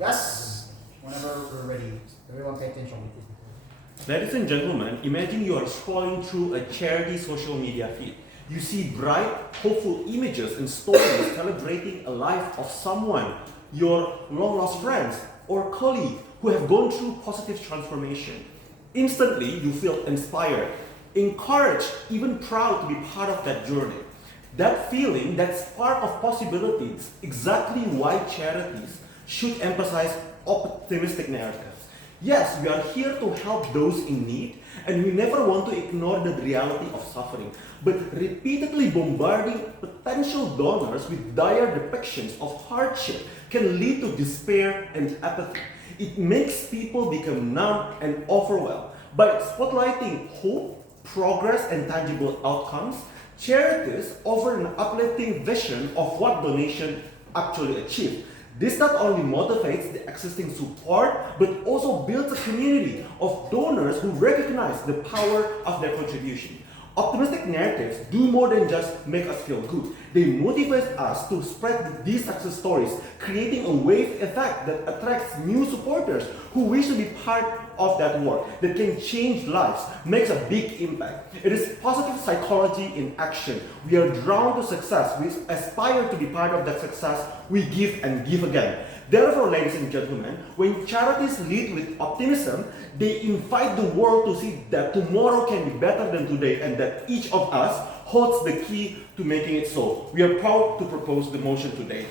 Yes, whenever we're ready. Everyone pay attention. Ladies and gentlemen, imagine you are scrolling through a charity social media feed. You see bright, hopeful images and stories celebrating a life of someone, your long-lost friends or colleague who have gone through positive transformation. Instantly, you feel inspired, encouraged, even proud to be part of that journey. That feeling, that spark of possibilities, exactly why charities should emphasize optimistic narratives. Yes, we are here to help those in need, and we never want to ignore the reality of suffering. But repeatedly bombarding potential donors with dire depictions of hardship can lead to despair and apathy. It makes people become numb and overwhelmed. By spotlighting hope, progress, and tangible outcomes, charities offer an uplifting vision of what donation actually achieve. This not only motivates the existing support, but also builds a community of donors who recognize the power of their contribution. Optimistic narratives do more than just make us feel good. They motivate us to spread these success stories, creating a wave effect that attracts new supporters who wish to be part of that work that can change lives, makes a big impact. It is positive psychology in action. We are drawn to success. We aspire to be part of that success. We give and give again. Therefore, ladies and gentlemen, when charities lead with optimism, they invite the world to see that tomorrow can be better than today and that each of us holds the key to making it so. We are proud to propose the motion today.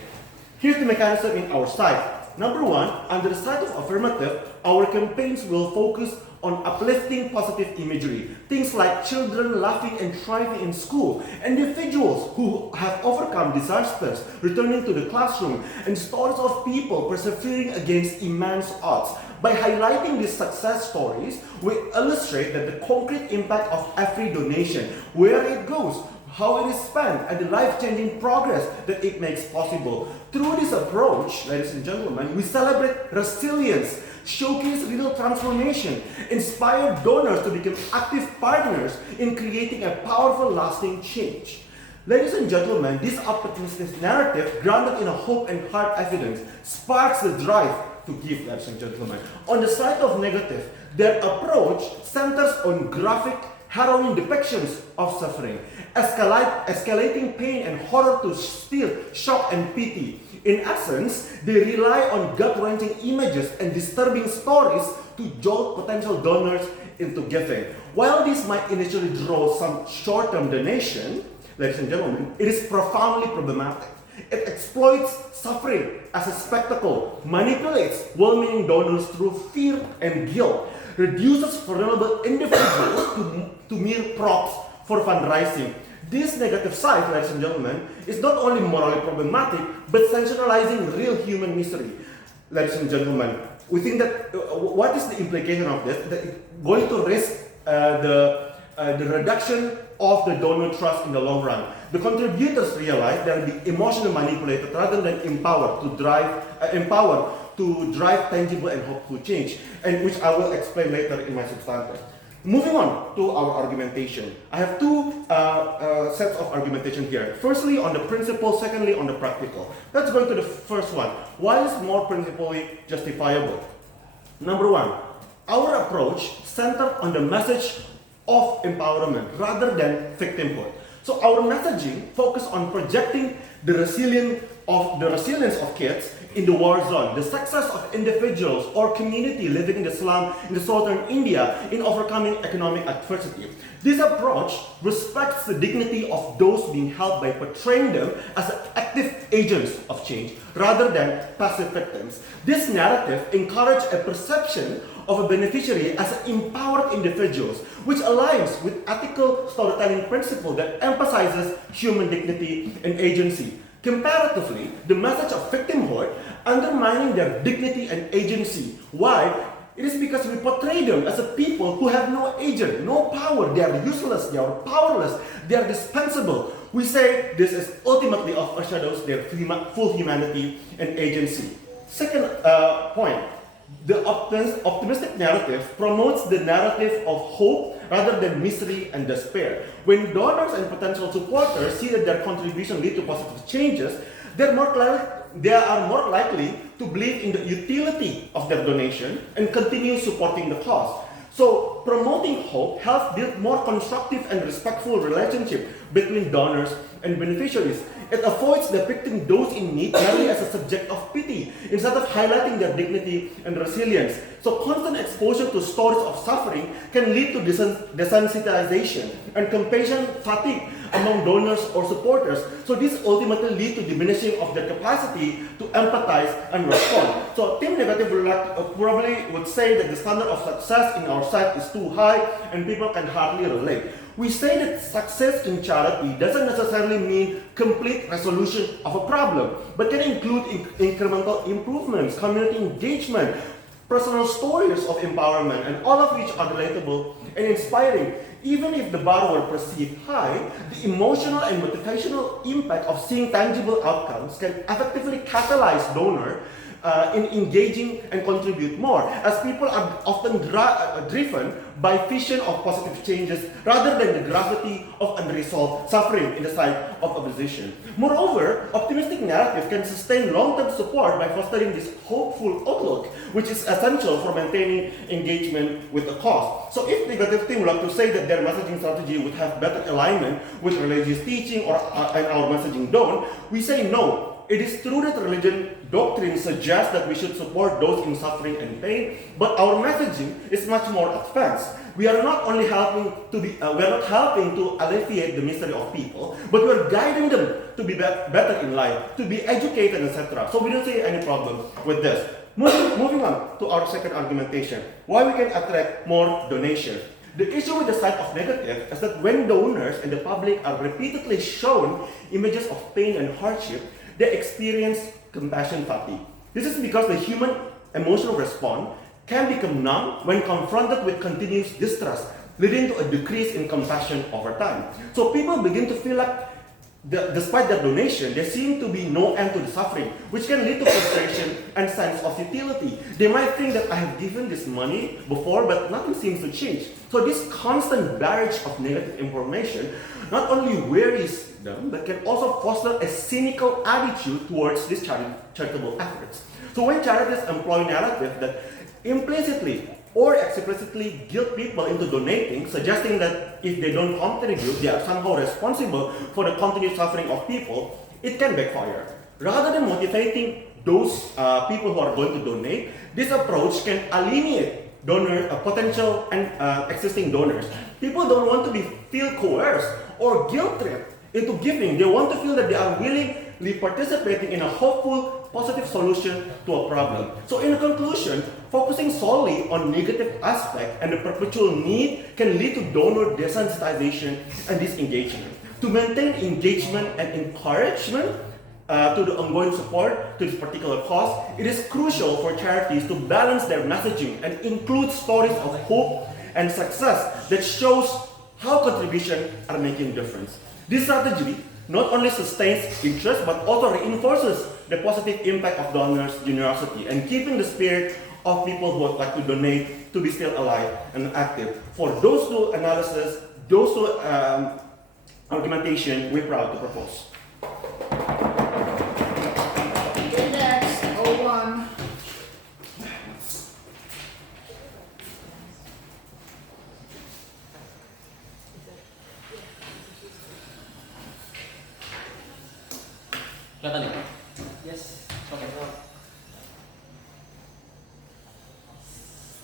Here's the mechanism in our side. Number one, under the side of affirmative, our campaigns will focus on uplifting positive imagery. Things like children laughing and thriving in school, individuals who have overcome disasters, returning to the classroom, and stories of people persevering against immense odds. By highlighting these success stories, we illustrate that the concrete impact of every donation, where it goes, how it is spent, and the life-changing progress that it makes possible. Through this approach, ladies and gentlemen, we celebrate resilience, showcase real transformation, inspire donors to become active partners in creating a powerful, lasting change. Ladies and gentlemen, this optimistic narrative, grounded in a hope and hard evidence, sparks the drive to give, ladies and gentlemen. On the side of negative, their approach centers on graphic, harrowing depictions of suffering, escalating pain and horror to still shock and pity. In essence, they rely on gut-wrenching images and disturbing stories to jolt potential donors into giving. While this might initially draw some short-term donation, ladies and gentlemen, it is profoundly problematic. It exploits suffering as a spectacle, manipulates well-meaning donors through fear and guilt, reduces vulnerable individuals to mere props for fundraising. This negative side, ladies and gentlemen, is not only morally problematic, but sensationalizing real human misery. Ladies and gentlemen, we think that what is the implication of this? That it's going to risk the reduction of the donor trust in the long run. The contributors realize they'll be emotionally manipulated rather than empowered to drive tangible and hopeful change, and which I will explain later in my substantive. Moving on to our argumentation. I have two sets of argumentation here. Firstly on the principle, secondly on the practical. Let's go to the first one. Why is more principally justifiable? Number one, our approach centered on the message of empowerment rather than victimhood. So our messaging focus on projecting the resilience of kids in the war zone, the success of individuals or community living in the slum in the southern India in overcoming economic adversity. This approach respects the dignity of those being helped by portraying them as active agents of change rather than passive victims. This narrative encourages a perception of a beneficiary as empowered individuals, which aligns with ethical storytelling principle that emphasizes human dignity and agency. Comparatively, the message of victimhood undermining their dignity and agency. Why? It is because we portray them as a people who have no agent, no power. They are useless, they are powerless, they are dispensable. We say this is ultimately overshadows their full humanity and agency. Second point, the optimistic narrative promotes the narrative of hope rather than misery and despair. When donors and potential supporters see that their contribution lead to positive changes, they're more they are more likely to believe in the utility of their donation and continue supporting the cause. So promoting hope helps build more constructive and respectful relationship between donors and beneficiaries. It avoids depicting those in need merely as a subject of pity, instead of highlighting their dignity and resilience. So constant exposure to stories of suffering can lead to desensitization and compassion fatigue among donors or supporters. So this ultimately leads to diminishing of their capacity to empathize and respond. So Team Negative probably would say that the standard of success in our site is too high and people can hardly relate. We say that success in charity doesn't necessarily mean complete resolution of a problem, but can include incremental improvements, community engagement, personal stories of empowerment, and all of which are relatable and inspiring. Even if the bar were perceived high, the emotional and motivational impact of seeing tangible outcomes can effectively catalyze donor in engaging and contribute more, as people are often driven by vision of positive changes rather than the gravity of unresolved suffering in the sight of opposition. Moreover, optimistic narrative can sustain long-term support by fostering this hopeful outlook, which is essential for maintaining engagement with the cause. So if Negative Team would like to say that their messaging strategy would have better alignment with religious teaching or and our messaging don't, we say no. It is true that religion doctrine suggests that we should support those in suffering and pain, but our messaging is much more advanced. We are not only helping to alleviate the misery of people, but we are guiding them to be better in life, to be educated, etc. So we don't see any problem with this. Moving on to our second argumentation, why we can attract more donations. The issue with the side of negative is that when donors and the public are repeatedly shown images of pain and hardship, they experience compassion fatigue. This is because the human emotional response can become numb when confronted with continuous distress, leading to a decrease in compassion over time. So people begin to feel like, despite their donation, there seems to be no end to the suffering, which can lead to frustration and sense of futility. They might think that I have given this money before, but nothing seems to change. So this constant barrage of negative information not only wearies them, but can also foster a cynical attitude towards these charitable efforts. So when charities employ narrative that implicitly or explicitly guilt people into donating, suggesting that if they don't contribute, they are somehow responsible for the continued suffering of people, it can backfire. Rather than motivating those people who are going to donate, this approach can alienate potential and existing donors. People don't want to feel coerced or guilt-tripped into giving. They want to feel that they are willingly participating in a hopeful, positive solution to a problem. So in conclusion, focusing solely on negative aspect and the perpetual need can lead to donor desensitization and disengagement. To maintain engagement and encouragement to the ongoing support to this particular cause, it is crucial for charities to balance their messaging and include stories of hope and success that shows how contributions are making a difference. This strategy not only sustains interest but also reinforces the positive impact of donors' generosity and keeping the spirit of people who would like to donate to be still alive and active. For those two analysis, those two argumentation, we're proud to propose. Okay, next, 01. Kelihatan ya? Yes. Okay.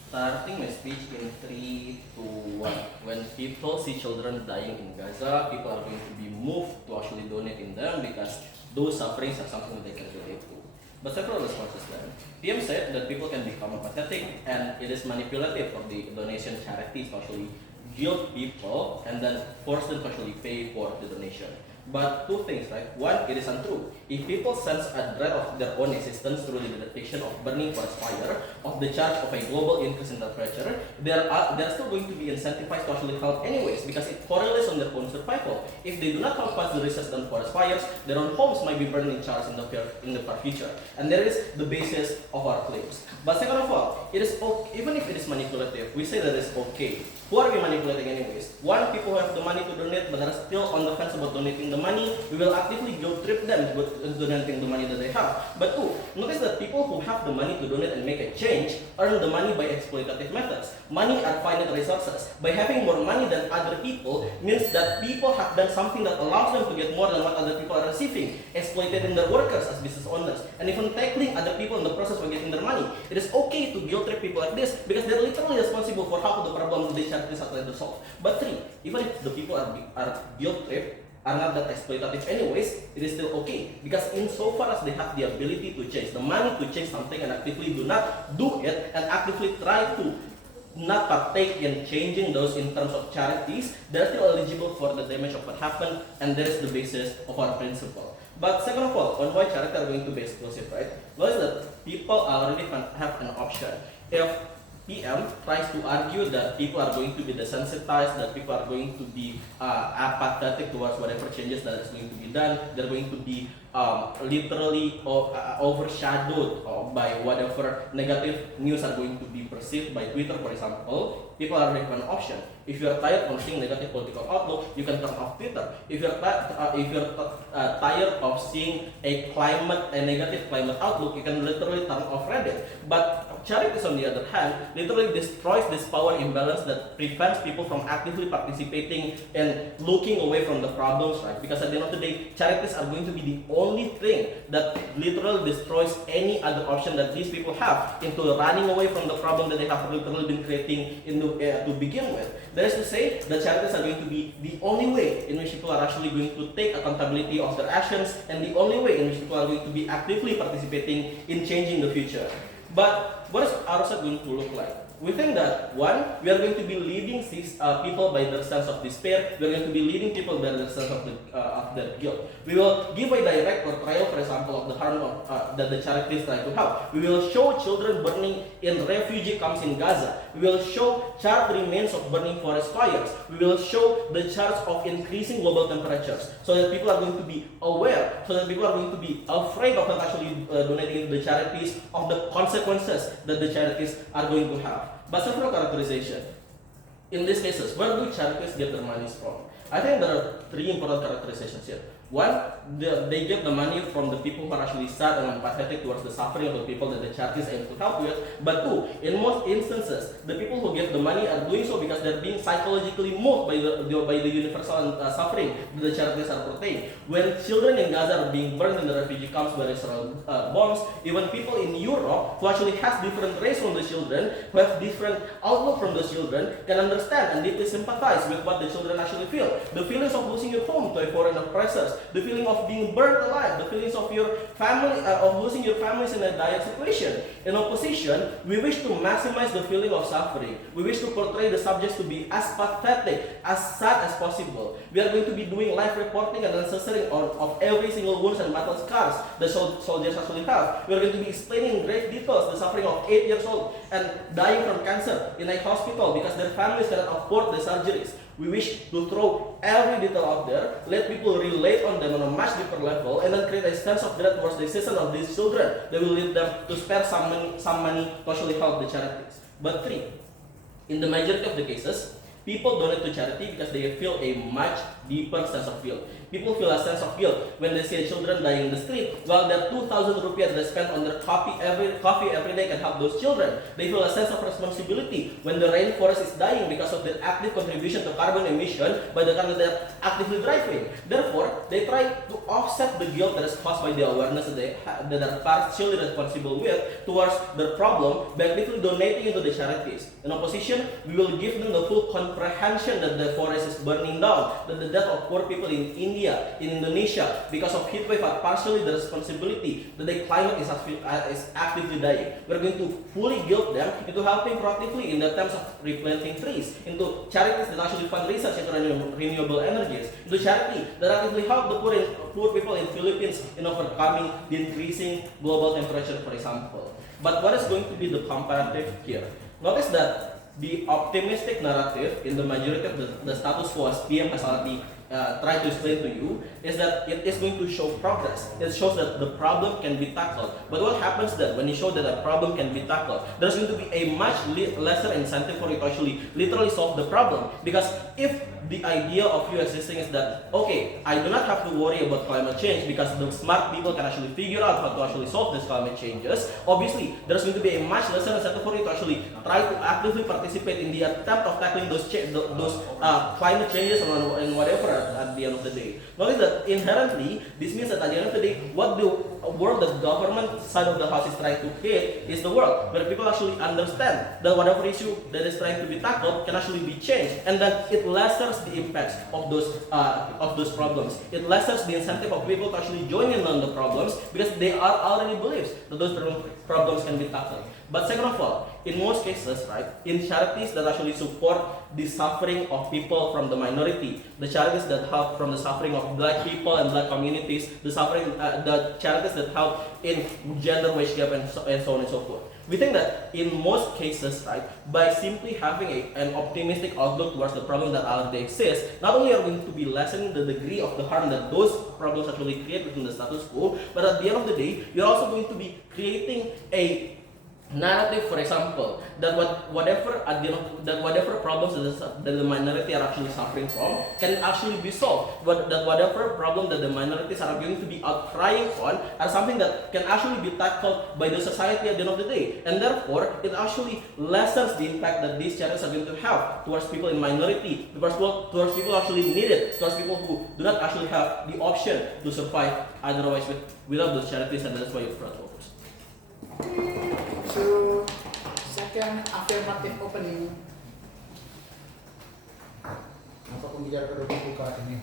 Starting my speech in 3, 2, 1. When people see children dying in Gaza, people are going to be moved to actually donate in them because those sufferings are something that they can relate to. But several responses then. PM said that people can become apathetic and it is manipulative for the donation charities to actually guilt people and then force them to actually pay for the donation. But two things, right? One, it is untrue. If people sense a dread of their own existence through the depiction of burning forest fire, of the charge of a global increase in temperature, they are still going to be incentivized to actually help anyways because it correlates on their own survival. If they do not help pass the research on forest fires, their own homes might be burned in charge in the far future. And there is the basis of our claims. But second of all, it is okay, even if it is manipulative, we say that it's okay Who are we manipulating anyways? One, people who have the money to donate but are still on the fence about donating the money, we will actively guilt trip them to donating the money that they have. But two, notice that people who have the money to donate and make a change earn the money by exploitative methods. Money are finite resources. By having more money than other people means that people have done something that allows them to get more than what other people are receiving, exploiting their workers as business owners, and even tackling other people in the process of getting their money. It is okay to guilt trip people like this because they're literally responsible for half of the problem they charities are trying to solve. But three, even if the people are guilt tripped, are not that exploitative anyways, it is still okay. Because insofar as they have the ability to change, the money to change something and actively do not do it and actively try to not partake in changing those in terms of charities, they're still eligible for the damage of what happened, and that is the basis of our principle. But second of all, on why charities are going to be exclusive, right? Well, is that people already have an option. If PM tries to argue that people are going to be desensitized, that people are going to be apathetic towards whatever changes that is going to be done, they're going to be literally overshadowed by whatever negative news are going to be perceived by Twitter, for example. People are given an option. If you are tired of seeing negative political outlook, you can turn off Twitter. If you're tired of seeing a negative climate outlook, you can literally turn off Reddit. But Charities, on the other hand, literally destroys this power imbalance that prevents people from actively participating and looking away from the problems, right? Because at the end of the day, charities are going to be the only thing that literally destroys any other option that these people have into running away from the problem that they have literally been creating to begin with. That is to say, the charities are going to be the only way in which people are actually going to take accountability of their actions, and the only way in which people are going to be actively participating in changing the future. But what is RSA going to look like? We think that, one, we are going to be leading people by their sense of despair. We are going to be leading people by their sense of their guilt. We will give a direct portrayal, for example, of the harm that the charities try to help. We will show children burning in refugee camps in Gaza. We will show charred remains of burning forest fires. We will show the charts of increasing global temperatures, so that people are going to be aware, so that people are going to be afraid of not actually donating to the charities, of the consequences that the charities are going to have. But several characterization. In these cases, where do charities get their money from? I think there are three important characterizations here. One, they get the money from the people who are actually sad and empathetic towards the suffering of the people that the charities aim to help with. But two, in most instances, the people who give the money are doing so because they're being psychologically moved by the universal suffering that the charities are portraying. When children in Gaza are being burned in the refugee camps by Israel bombs, even people in Europe who actually has different race from the children, who have different outlook from the children, can understand and deeply sympathize with what the children actually feel. The feelings of losing your home to a foreign oppressors, the feeling of being burned alive, the feelings of your family, of losing your families in a dire situation. In opposition, we wish to maximize the feeling of suffering. We wish to portray the subjects to be as pathetic, as sad as possible. We are going to be doing live reporting and assessing of every single wounds and battle scars the soldiers actually have. We are going to be explaining in great details the suffering of 8 years old and dying from cancer in a hospital because their families cannot afford the surgeries. We wish to throw every detail out there, let people relate on them on a much deeper level, and then create a sense of dread towards the existence of these children that will lead them to spare some money to actually help the charities. But three, in the majority of the cases, people donate to charity because they feel a much deeper sense of guilt. People feel a sense of guilt when they see children dying in the street, while their 2,000 rupiah they spend on their coffee every day can help those children. They feel a sense of responsibility when the rainforest is dying because of their active contribution to carbon emission by the car that they're actively driving. Therefore, they try to offset the guilt that is caused by the awareness that they are partially responsible with towards their problem by actively donating into the charities. In opposition, we will give them the full comprehension that the forest is burning down, that the death of poor people in India, in Indonesia, because of heat wave are partially the responsibility that the climate is actively dying. We're going to fully guilt them into helping proactively in the terms of replanting trees, into charities that actually fund research into renewable energies, into charity that actively help the poor people in Philippines in overcoming the increasing global temperature, for example. But what is going to be the comparative here? Notice that the optimistic narrative in the majority of the status quo, as PM has already try to explain to you is that it is going to show progress. It shows that the problem can be tackled. But what happens then when you show that a problem can be tackled? There's going to be a much lesser incentive for you to actually literally solve the problem. Because if the idea of you existing is that, okay, I do not have to worry about climate change because the smart people can actually figure out how to actually solve these climate changes, obviously there's going to be a much lesser incentive for you to actually try to actively participate in the attempt of tackling those climate changes and whatever at the end of the day. Notice that inherently, this means that at the end of the day, what the world, the government side of the house is trying to hit is the world where people actually understand that whatever issue that is trying to be tackled can actually be changed, and that it lessens the impacts of those problems. It lessens the incentive of people to actually join in on the problems because they are already believes that those problems can be tackled. But second of all, in most cases, right, in charities that actually support the suffering of people from the minority, the charities that help from the suffering of black people and black communities, the charities that help in gender wage gap and so on and so forth. We think that in most cases, right, by simply having an optimistic outlook towards the problem that already exists, not only are we going to be lessening the degree of the harm that those problems actually create within the status quo, but at the end of the day, you're also going to be creating a narrative, for example, that whatever problems that the minority are actually suffering from can actually be solved. But that whatever problem that the minorities are going to be outcrying on are something that can actually be tackled by the society at the end of the day. And therefore, it actually lessens the impact that these charities are going to have towards people in minority, towards people who actually need it, towards people who do not actually have the option to survive otherwise without those charities, and that's why you're proud focus. So, second affirmative opening. Apa pembicara kedua buka ini?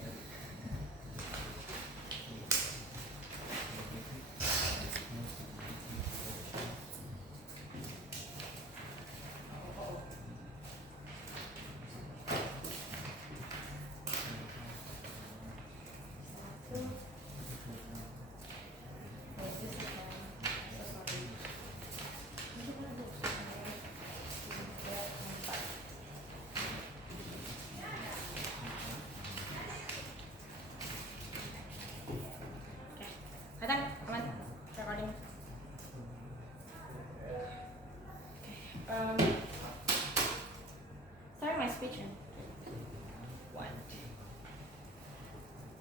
Start my speech. What?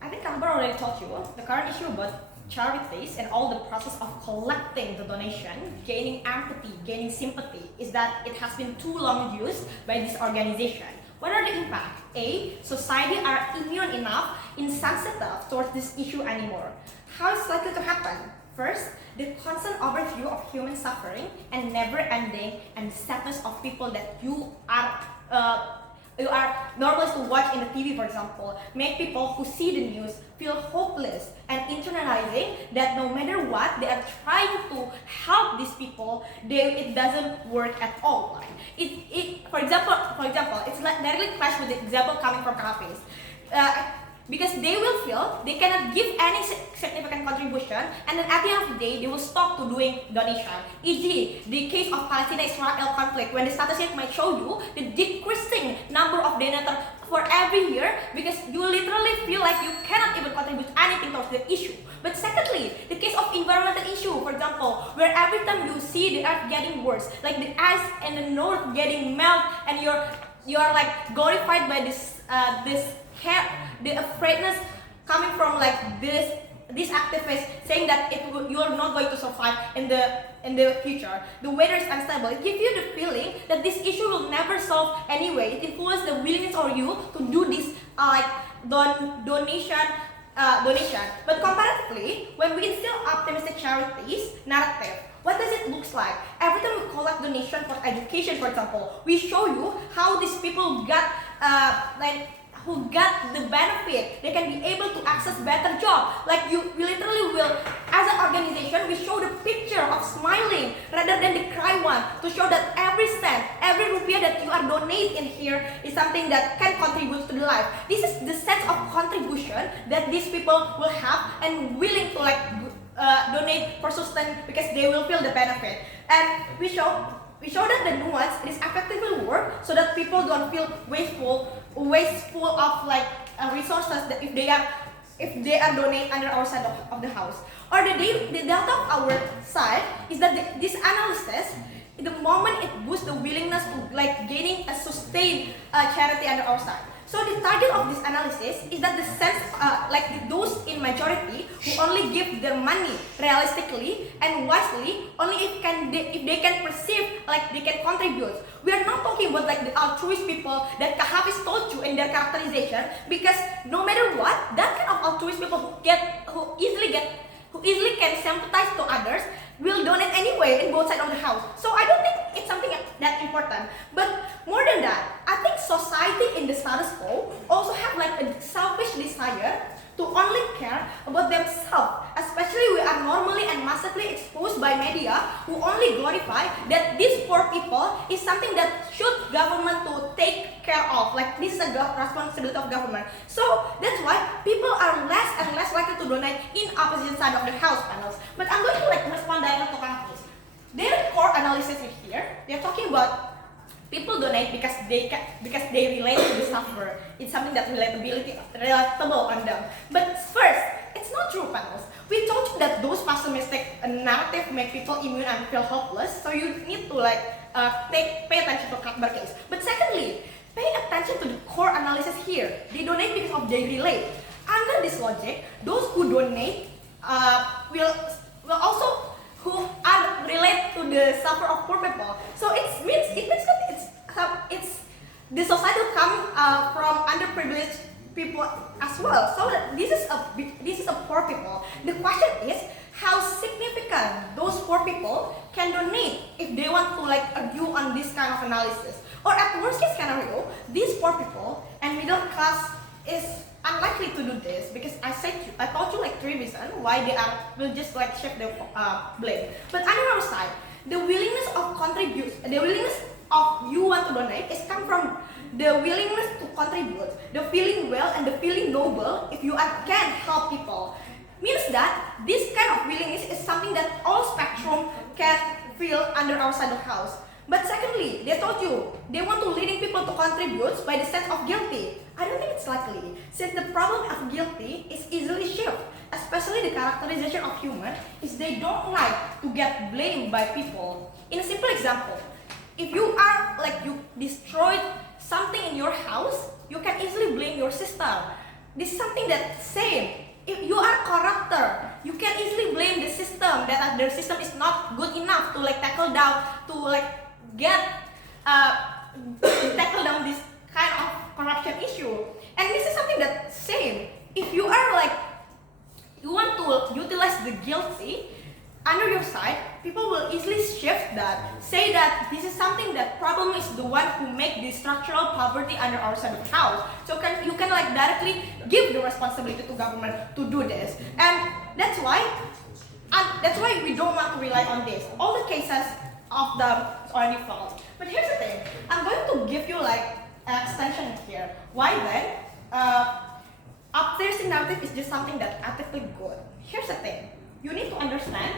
I think Amber already told you the current issue about charities and all the process of collecting the donation, gaining empathy, gaining sympathy, is that it has been too long used by this organization. What are the impacts? A, society are immune enough, insensitive towards this issue anymore. How is likely to happen? First, the constant overview of human suffering and never-ending and sadness of people that you are normally to watch in the TV, for example, make people who see the news feel hopeless and internalizing that no matter what they are trying to help these people, it doesn't work at all. For example, it's like directly clash with the example coming from Charities. Because they will feel they cannot give any significant contribution, and then at the end of the day, they will stop to doing donation. E.g., the case of Palestina-Israel conflict, when the statistics might show you the decreasing number of donators for every year, because you literally feel like you cannot even contribute anything towards the issue. But secondly, the case of environmental issue, for example, where every time you see the earth getting worse, like the ice in the north getting melt, and you're like glorified by the afraidness coming from like these activists saying that you are not going to survive in the future. The weather is unstable. It gives you the feeling that this issue will never solve anyway. It influences the willingness of you to do this donation. But comparatively, when we instill optimistic charities narrative, what does it look like? Every time we collect donation for education, for example, we show you how these people got who got the benefit. They can be able to access better job. Like we literally will, as an organization, we show the picture of smiling rather than the cry one, to show that every cent, every rupiah that you are donating here is something that can contribute to the life. This is the sense of contribution that these people will have and willing to donate for sustenance because they will feel the benefit. And we show that the nuance is effectively work so that people don't feel wasteful of resources that if they are donate under our side of the house. Or the data of our side is that this analysis, the moment it boosts the willingness to like gaining a sustained charity under our side. So the target of this analysis is that the sense, those in majority who only give their money realistically and wisely, only if they can perceive like they can contribute. We are not talking about like the altruist people that Kahafis told you in their characterization, because no matter what, that kind of altruist people who easily can sympathize to others will donate anyway in both sides of the house. So I don't think it's something that important. But more than that, I think society in the status quo also have like a selfish desire to only care about themselves. Especially we are normally and massively exposed by media who only glorify that these poor people is something that should government to take care of. Like this is a responsibility of government. So that's why people are less and less likely to donate in opposition side of the house panels. But I'm going to like respond directly to Kampus. Their core analysis is here. They're talking about people donate because they relate to the sufferer. It's something that relatable on them. But first, it's not true, panels. We told you that those pessimistic narrative make people immune and feel hopeless. So you need to like pay attention to Kakbar case. But secondly, pay attention to the core analysis here. They donate because of they relate. Under this logic, those who donate will also who are related to the suffer of poor people. So it means that it's the society come from underprivileged people as well. So this is a poor people. The question is how significant those poor people can donate if they want to like argue on this kind of analysis. Or at worst case scenario, these poor people and middle class is unlikely to do this, because I told you like 3 reasons why they will just like shift the blame. But on our side, the willingness of contribute, the willingness of you want to donate is come from the willingness to contribute, the feeling well and the feeling noble if you can help people. Means that this kind of willingness is something that all spectrum can feel under our side of the house. But secondly, they told you they want to leading people to contribute by the sense of guilty. I don't think it's likely, since the problem of guilty is easily shifted, especially the characterization of human is they don't like to get blamed by people. In a simple example, if you are like you destroyed something in your house, you can easily blame your sister. This is something that same. If you are corrupter, you can easily blame the system that the system is not good enough to like tackle down to like tackle down this kind of corruption issue. And this is something that same. If you are like you want to utilize the guilty under your side, people will easily shift that, say that this is something that problem is the one who make the structural poverty under our side of the house. So you can like directly give the responsibility to government to do this. And that's why we don't want to rely on this. All the cases of them is already false. But here's the thing, I'm going to give you like an extension here. Why then? Upstairs narrative is just something that's ethically good. Here's the thing, you need to understand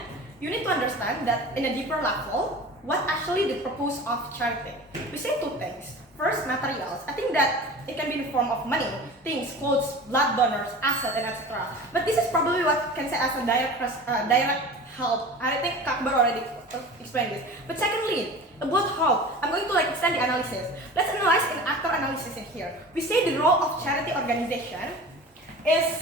that in a deeper level, what actually the purpose of charity. We say 2 things. First, materials. I think that it can be in the form of money, things, clothes, blood donors, assets, and etc. But this is probably what can say as a direct help. I think Kakbar already explained this. But secondly, about hope, I'm going to like extend the analysis. Let's analyze an actor analysis in here. We say the role of charity organization is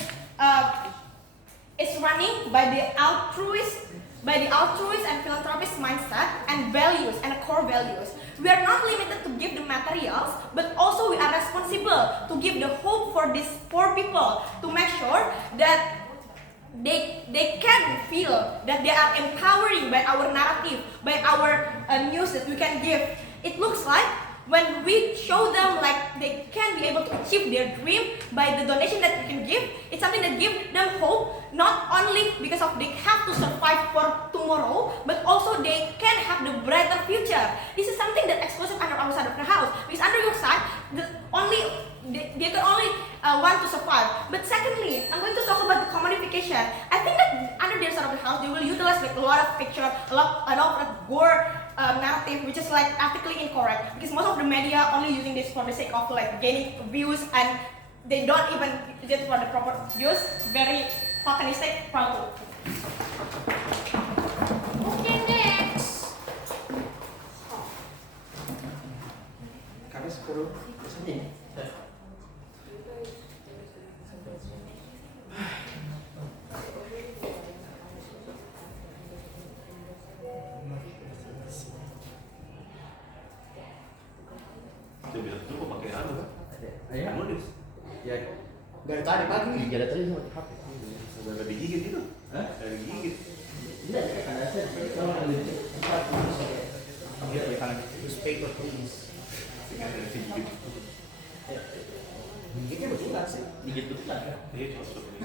running by the altruist and philanthropist mindset and values and core values. We are not limited to give the materials, but also we are responsible to give the hope for these poor people, to make sure that they can feel that they are empowering by our narrative, by our news that we can give. It looks like when we show them like they can be able to achieve their dream by the donation that we can give, it's something that gives them hope, not only because of they have to survive for tomorrow, but also they can have the brighter future. This is something that exclusive under our side of the house, because under your side, they can only want to survive. But secondly, I'm going to talk about the commodification. I think that under their side of the house, they will utilize like a lot of picture, a lot of gore narrative, which is like ethically incorrect, because most of the media only using this for the sake of like gaining views and they don't even use it for the proper use. Very pessimistic, proud. Okay, next. Kami siguro, sabihin. Dia bilang tuh kok pakai anu kan? Ayah, Nulis. ya, Dari tadi pagi. gak ada tadi sama HP. Udah digigit gitu? Hah? Dari gigit. Tidak, karena saya orang lebih cepat bisa Iya, newspaper please. Dari digigit. Gigitnya betulan sih. digit betul. Iya, cocok nih.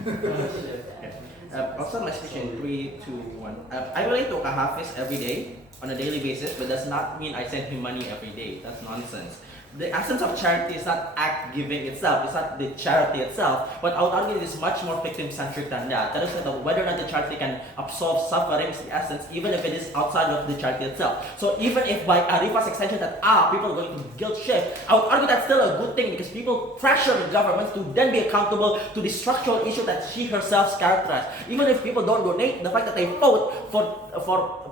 Also, my station 3, 2, 1. I relate to Hafiz every day on a daily basis, but does not mean I send him money every day. That's nonsense. The essence of charity is not act giving itself, it's not the charity itself, but I would argue it is much more victim-centric than that. That is that whether or not the charity can absolve suffering is the essence, even if it is outside of the charity itself. So even if by Arifa's extension that people are going to guilt shift, I would argue that's still a good thing because people pressure the governments to then be accountable to the structural issue that she herself characterized. Even if people don't donate, the fact that they vote for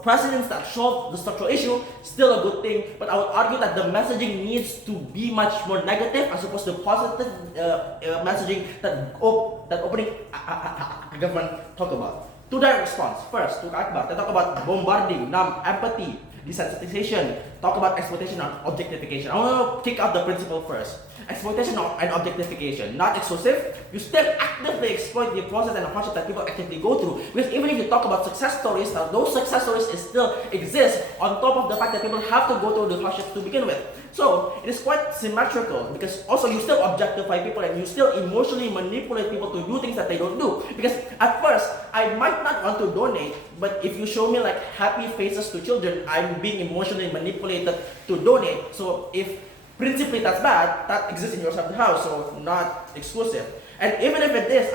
presidents that solve the structural issue, still a good thing. But I would argue that the messaging needs to be much more negative as opposed to positive messaging that opening government talk about. To their response, first to Akbar, they talk about bombarding, numb, empathy, desensitization, talk about exploitation and objectification. I want to kick out the principle first. Exploitation and objectification, not exclusive. You still actively exploit the process and the hardship that people actively go through. Because even if you talk about success stories, now those success stories still exist on top of the fact that people have to go through the hardships to begin with. So it is quite symmetrical because also you still objectify people and you still emotionally manipulate people to do things that they don't do. Because at first, I might not want to donate, but if you show me like happy faces to children, I'm being emotionally manipulated to donate. So if principally that's bad, that exists in your side of the house, so not exclusive. And even if it is,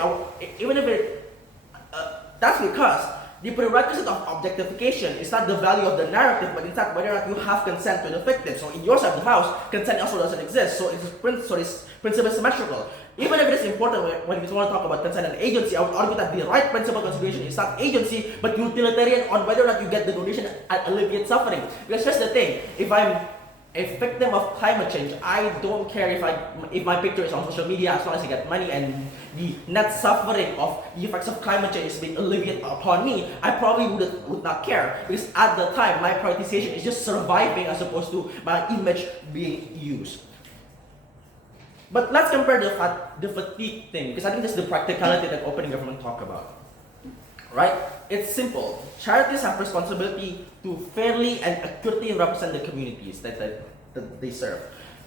that's because the prerequisite of objectification is not the value of the narrative, but in fact whether or not you have consent to the victim. So in your side of the house, consent also doesn't exist. So it's principle symmetrical. Even if it is important when we want to talk about consent and agency, I would argue that the right principle consideration is not agency, but utilitarian on whether or not you get the donation and alleviate suffering. Because here's the thing: if I'm a victim of climate change, I don't care if my picture is on social media as long as I get money and the net suffering of the effects of climate change is being alleviated upon me. I probably would not care because at the time my prioritization is just surviving as opposed to my image being used. But let's compare the fatigue thing because I think this is the practicality that opening government talk about. Right? It's simple. Charities have responsibility to fairly and accurately represent the communities that they serve.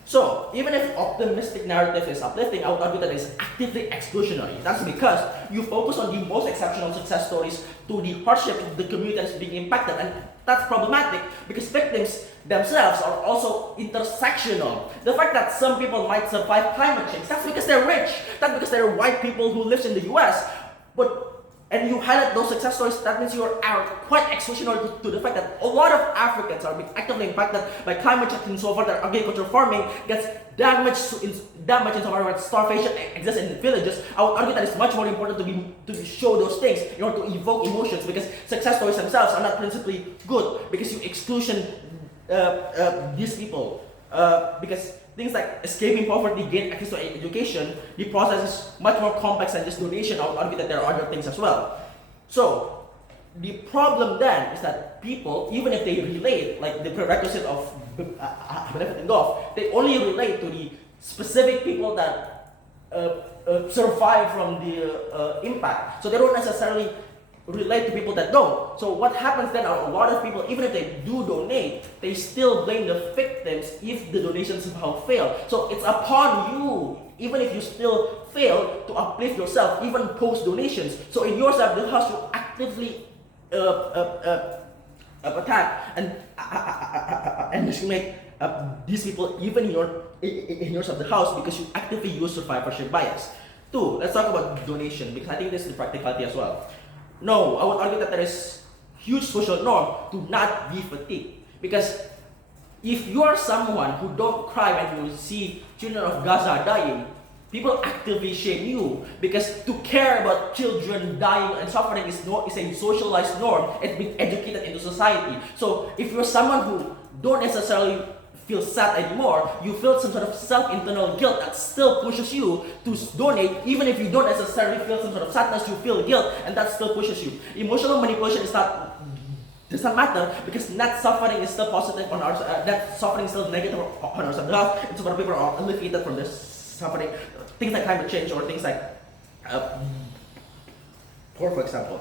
So, even if optimistic narrative is uplifting, I would argue that it's actively exclusionary. That's because you focus on the most exceptional success stories to the hardship of the community that's being impacted, and that's problematic because victims themselves are also intersectional. The fact that some people might survive climate change, that's because they're rich. That's because they're white people who live in the US. And you highlight those success stories, that means you are quite exclusionary to the fact that a lot of Africans are being actively impacted by climate change and so forth. That agriculture farming gets damaged in so far as starvation exists in villages. I would argue that it's much more important to show those things in order to evoke emotions because success stories themselves are not principally good because you exclusion these people because things like escaping poverty, gain access to education, the process is much more complex than just donation. I would argue that there are other things as well. So, the problem then is that people, even if they relate, like the prerequisite of benefiting off, they only relate to the specific people that survive from the impact. So they don't necessarily relate to people that don't. So what happens then are a lot of people, even if they do donate, they still blame the victims if the donations somehow fail. So it's upon you, even if you still fail, to uplift yourself, even post donations. So in your side, the house you actively attack and discriminate these people, even in your side of the house, because you actively use survivorship bias. Two, let's talk about donation because I think this is the practicality as well. No, I would argue that there is huge social norm to not be fatigued. Because if you are someone who don't cry when you see children of Gaza dying, people actively shame you because to care about children dying and suffering is a socialized norm. It's been educated into society. So if you're someone who don't necessarily feel sad anymore, you feel some sort of self-internal guilt that still pushes you to donate, even if you don't necessarily feel some sort of sadness, you feel guilt, and that still pushes you. Emotional manipulation does not matter because net suffering is still positive on our net suffering is still negative on our side. It's about people are alleviated from this suffering, things like climate change or things like poor, for example.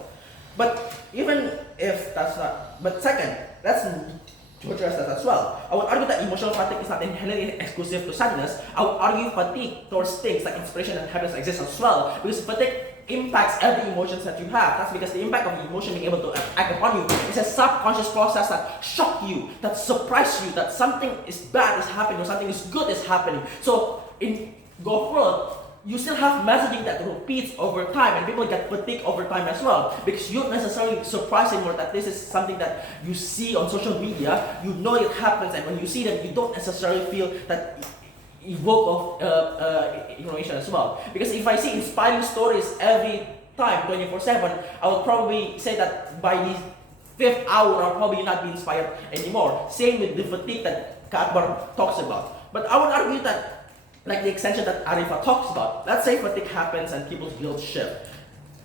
But even if that's not, but second, let's to address that as well. I would argue that emotional fatigue is not inherently exclusive to sadness. I would argue fatigue towards things like inspiration and happiness exists as well, because fatigue impacts every emotions that you have. That's because the impact of the emotion being able to act upon you is a subconscious process that shock you, that surprise you, that something is bad is happening or something is good is happening. So in go forward, you still have messaging that repeats over time, and people get fatigued over time as well, because you're not necessarily surprised anymore that this is something that you see on social media. You know it happens, and when you see them, you don't necessarily feel that evoke of information as well. Because if I see inspiring stories every time, 24/7, I would probably say that by the 5th hour, I'll probably not be inspired anymore. Same with the fatigue that Akbar talks about. But I would argue that, like the extension that Arifa talks about, let's say fatigue happens and people's guilt shift.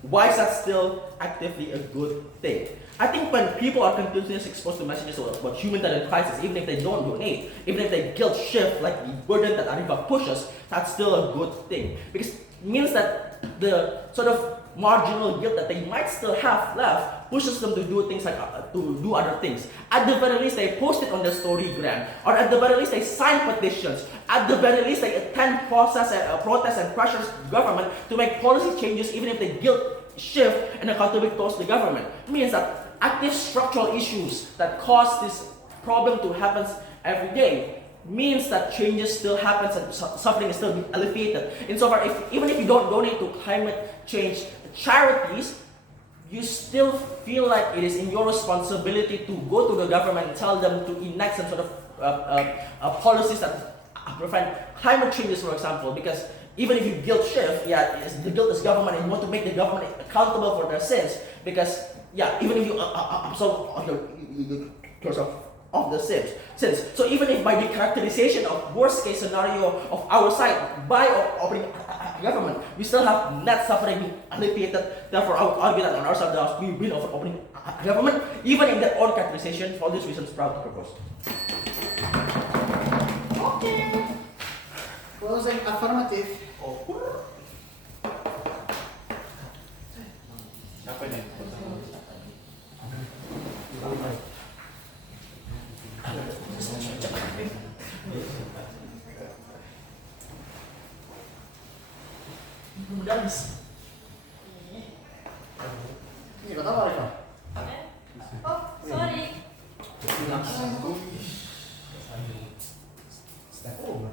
Why is that still actively a good thing? I think when people are continuously exposed to messages about humanitarian crisis, even if they don't donate, even if they guilt shift like the burden that Arifa pushes, that's still a good thing. Because it means that the sort of marginal guilt that they might still have left pushes them to do things like to do other things. At the very least, they post it on their storygram, or at the very least, they sign petitions. At the very least, they attend protests and pressures the government to make policy changes, even if they guilt shift and accountability towards the government. It means that active structural issues that cause this problem to happen every day means that changes still happens and suffering is still being alleviated. Insofar, even if you don't donate to climate change charities, you still feel like it is in your responsibility to go to the government and tell them to enact some sort of policies that prevent climate changes, for example. Because even if you guilt shift, the guilt is government and you want to make the government accountable for their sins. Because even if you absolve yourself of the sins. So even if by the characterization of worst case scenario of our side by opening a government, we still have net suffering being alleviated. Therefore, I would argue that on our side we win over opening a government, even in their own characterization. For all these reasons, proud to propose. Okay. Closing affirmative. Siapa nih? Ini kata apa, Rika? Oh, sorry. Step over.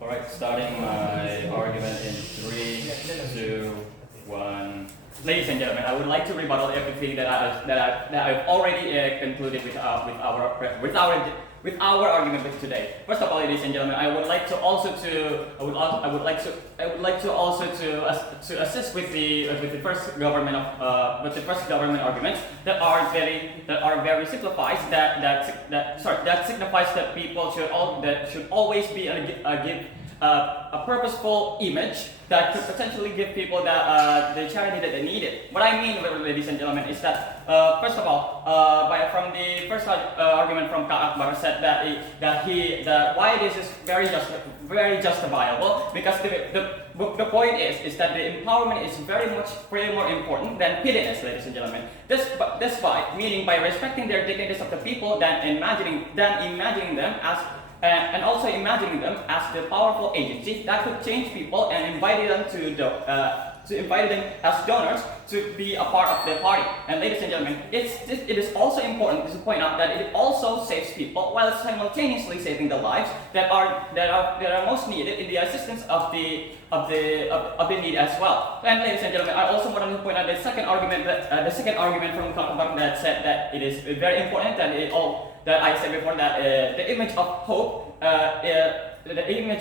Alright, starting my argument in 3, 2, 1. Ladies and gentlemen, I would like to rebuttal everything that I've already concluded with our argument with today. First of all, ladies and gentlemen, I would like to assist with the first government argument that are very simplified that signifies that people should always be give a purposeful image that could potentially give people the charity that they needed. What I mean, ladies and gentlemen, is that first of all, from the first argument from Kak Akbar said that why this is very justifiable, because the point is that the empowerment is way more important than pitiless, ladies and gentlemen. Despite meaning by respecting their dignities of the people than imagining them as and also imagining them as the powerful agency that could change people and invite them to them as donors to be a part of the party. And ladies and gentlemen, it is also important to point out that it also saves people while simultaneously saving the lives that are most needed in the assistance of the need as well. And ladies and gentlemen, I also wanted to point out the second argument from Kakabak that said that it is very important that I said before that the image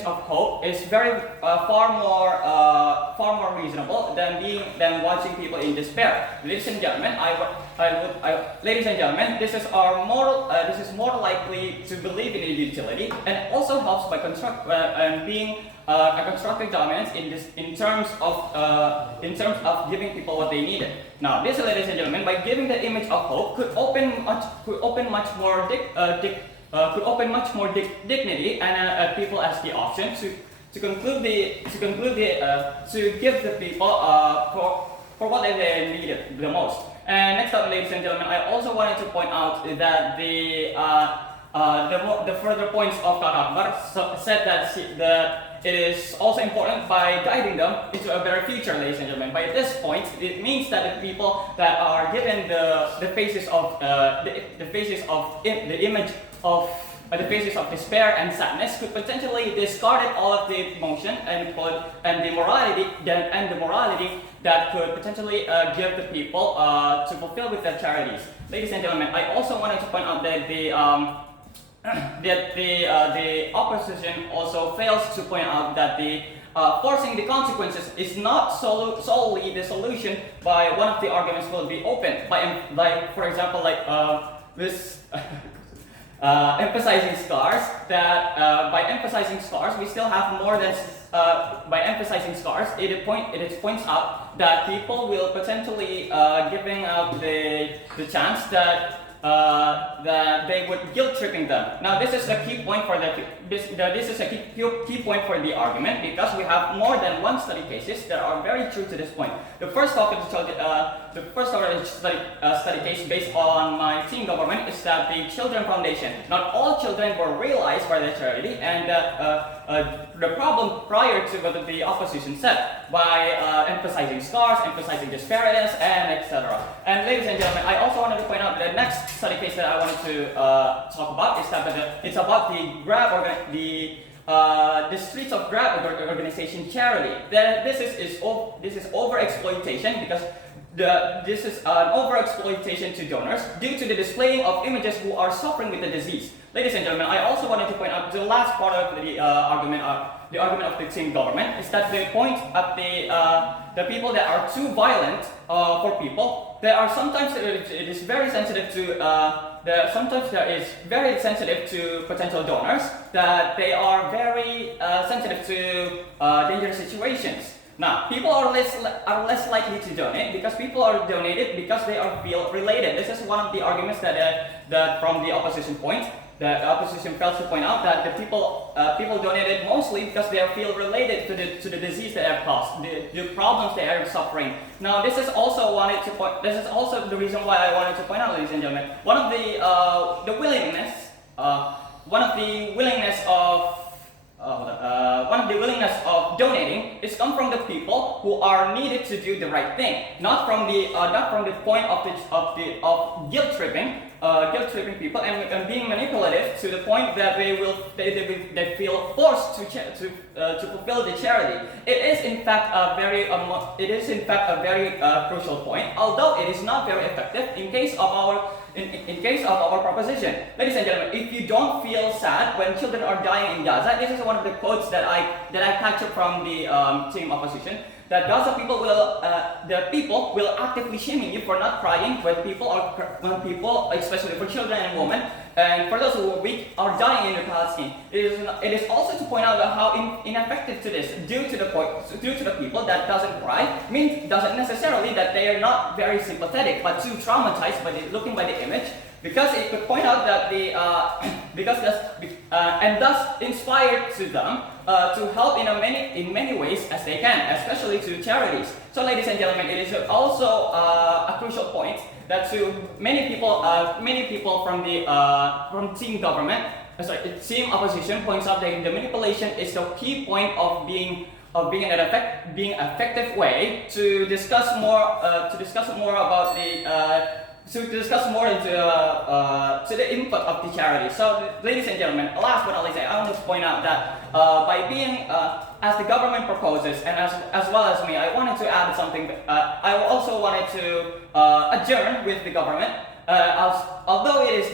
of hope is very far more reasonable than watching people in despair. Ladies and gentlemen, ladies and gentlemen, this is more likely to believe in utility, and it also helps by being a constructive dominance in terms of giving people what they needed. Now, this, ladies and gentlemen, by giving the image of hope, could open much more dignity and people as the option to give the people for what they needed the most. And next up, ladies and gentlemen, I also wanted to point out that the further points of Kak Akbar said that it is also important by guiding them into a better future, ladies and gentlemen. By this point, it means that the people that are given the faces of the faces of despair and sadness could potentially discard all of the emotion and the morality that could potentially give the people to fulfill with their charities. Ladies and gentlemen, I also wanted to point out that the opposition also fails to point out that the forcing the consequences is not solely the solution. By one of the arguments will be open by for example, this. Emphasizing scars, that by emphasizing scars we still have more than by emphasizing scars it points out that people will potentially giving out the chance that they would guilt tripping them. Now this is a key point for key point for the argument, because we have more than one study cases that are very true to this point. The first study case based on my team government is that the Children Foundation, not all children were realized by the charity, and the problem prior to what the opposition said by emphasizing scars, emphasizing disparities, and etc. And ladies and gentlemen, I also wanted to point out the next study case that I wanted to talk about is that it's about the Streets of Grab organization Charity. This is overexploitation, because this is an overexploitation to donors due to the displaying of images who are suffering with the disease. Ladies and gentlemen, I also wanted to point out the last part of the argument of the team government is that the point of the people that are too violent for people. There are sometimes it is very sensitive to sometimes there is very sensitive to potential donors, that they are very sensitive to dangerous situations. Now, people are less likely to donate because people are donated because they feel related. This is one of the arguments that from the opposition point. The opposition fails to point out that the people donated mostly because they feel related to the disease that they have caused, the problems they are suffering. Now, this is also the reason why I wanted to point out, ladies and gentlemen, one of the willingness of donating is come from the people who are needed to do the right thing, not from the point of guilt tripping people and being manipulative to the point that they feel forced to fulfill the charity. It is in fact a very crucial point, although it is not very effective in case of our proposition. Ladies and gentlemen, if you don't feel sad when children are dying in Gaza, this is one of the quotes that I captured from the team opposition. That Gaza people will actively shaming you for not crying when people, especially for children and women, and for those who are weak, are dying in Palestine. It is also to point out how ineffective to this due to the people that doesn't cry doesn't necessarily that they are not very sympathetic, but too traumatized by looking by the image. Because it could point out that and thus inspired to them to help in many ways as they can, especially to charities. So, ladies and gentlemen, it is also a crucial point that to many people from team government, team opposition points out that the manipulation is the key point of being being being effective way to discuss more about the to discuss more into to the input of the charity. So, ladies and gentlemen, last but not least, I want to point out that by being as the government proposes, and as well as me, I wanted to add something. I also wanted to adjourn with the government. Although it is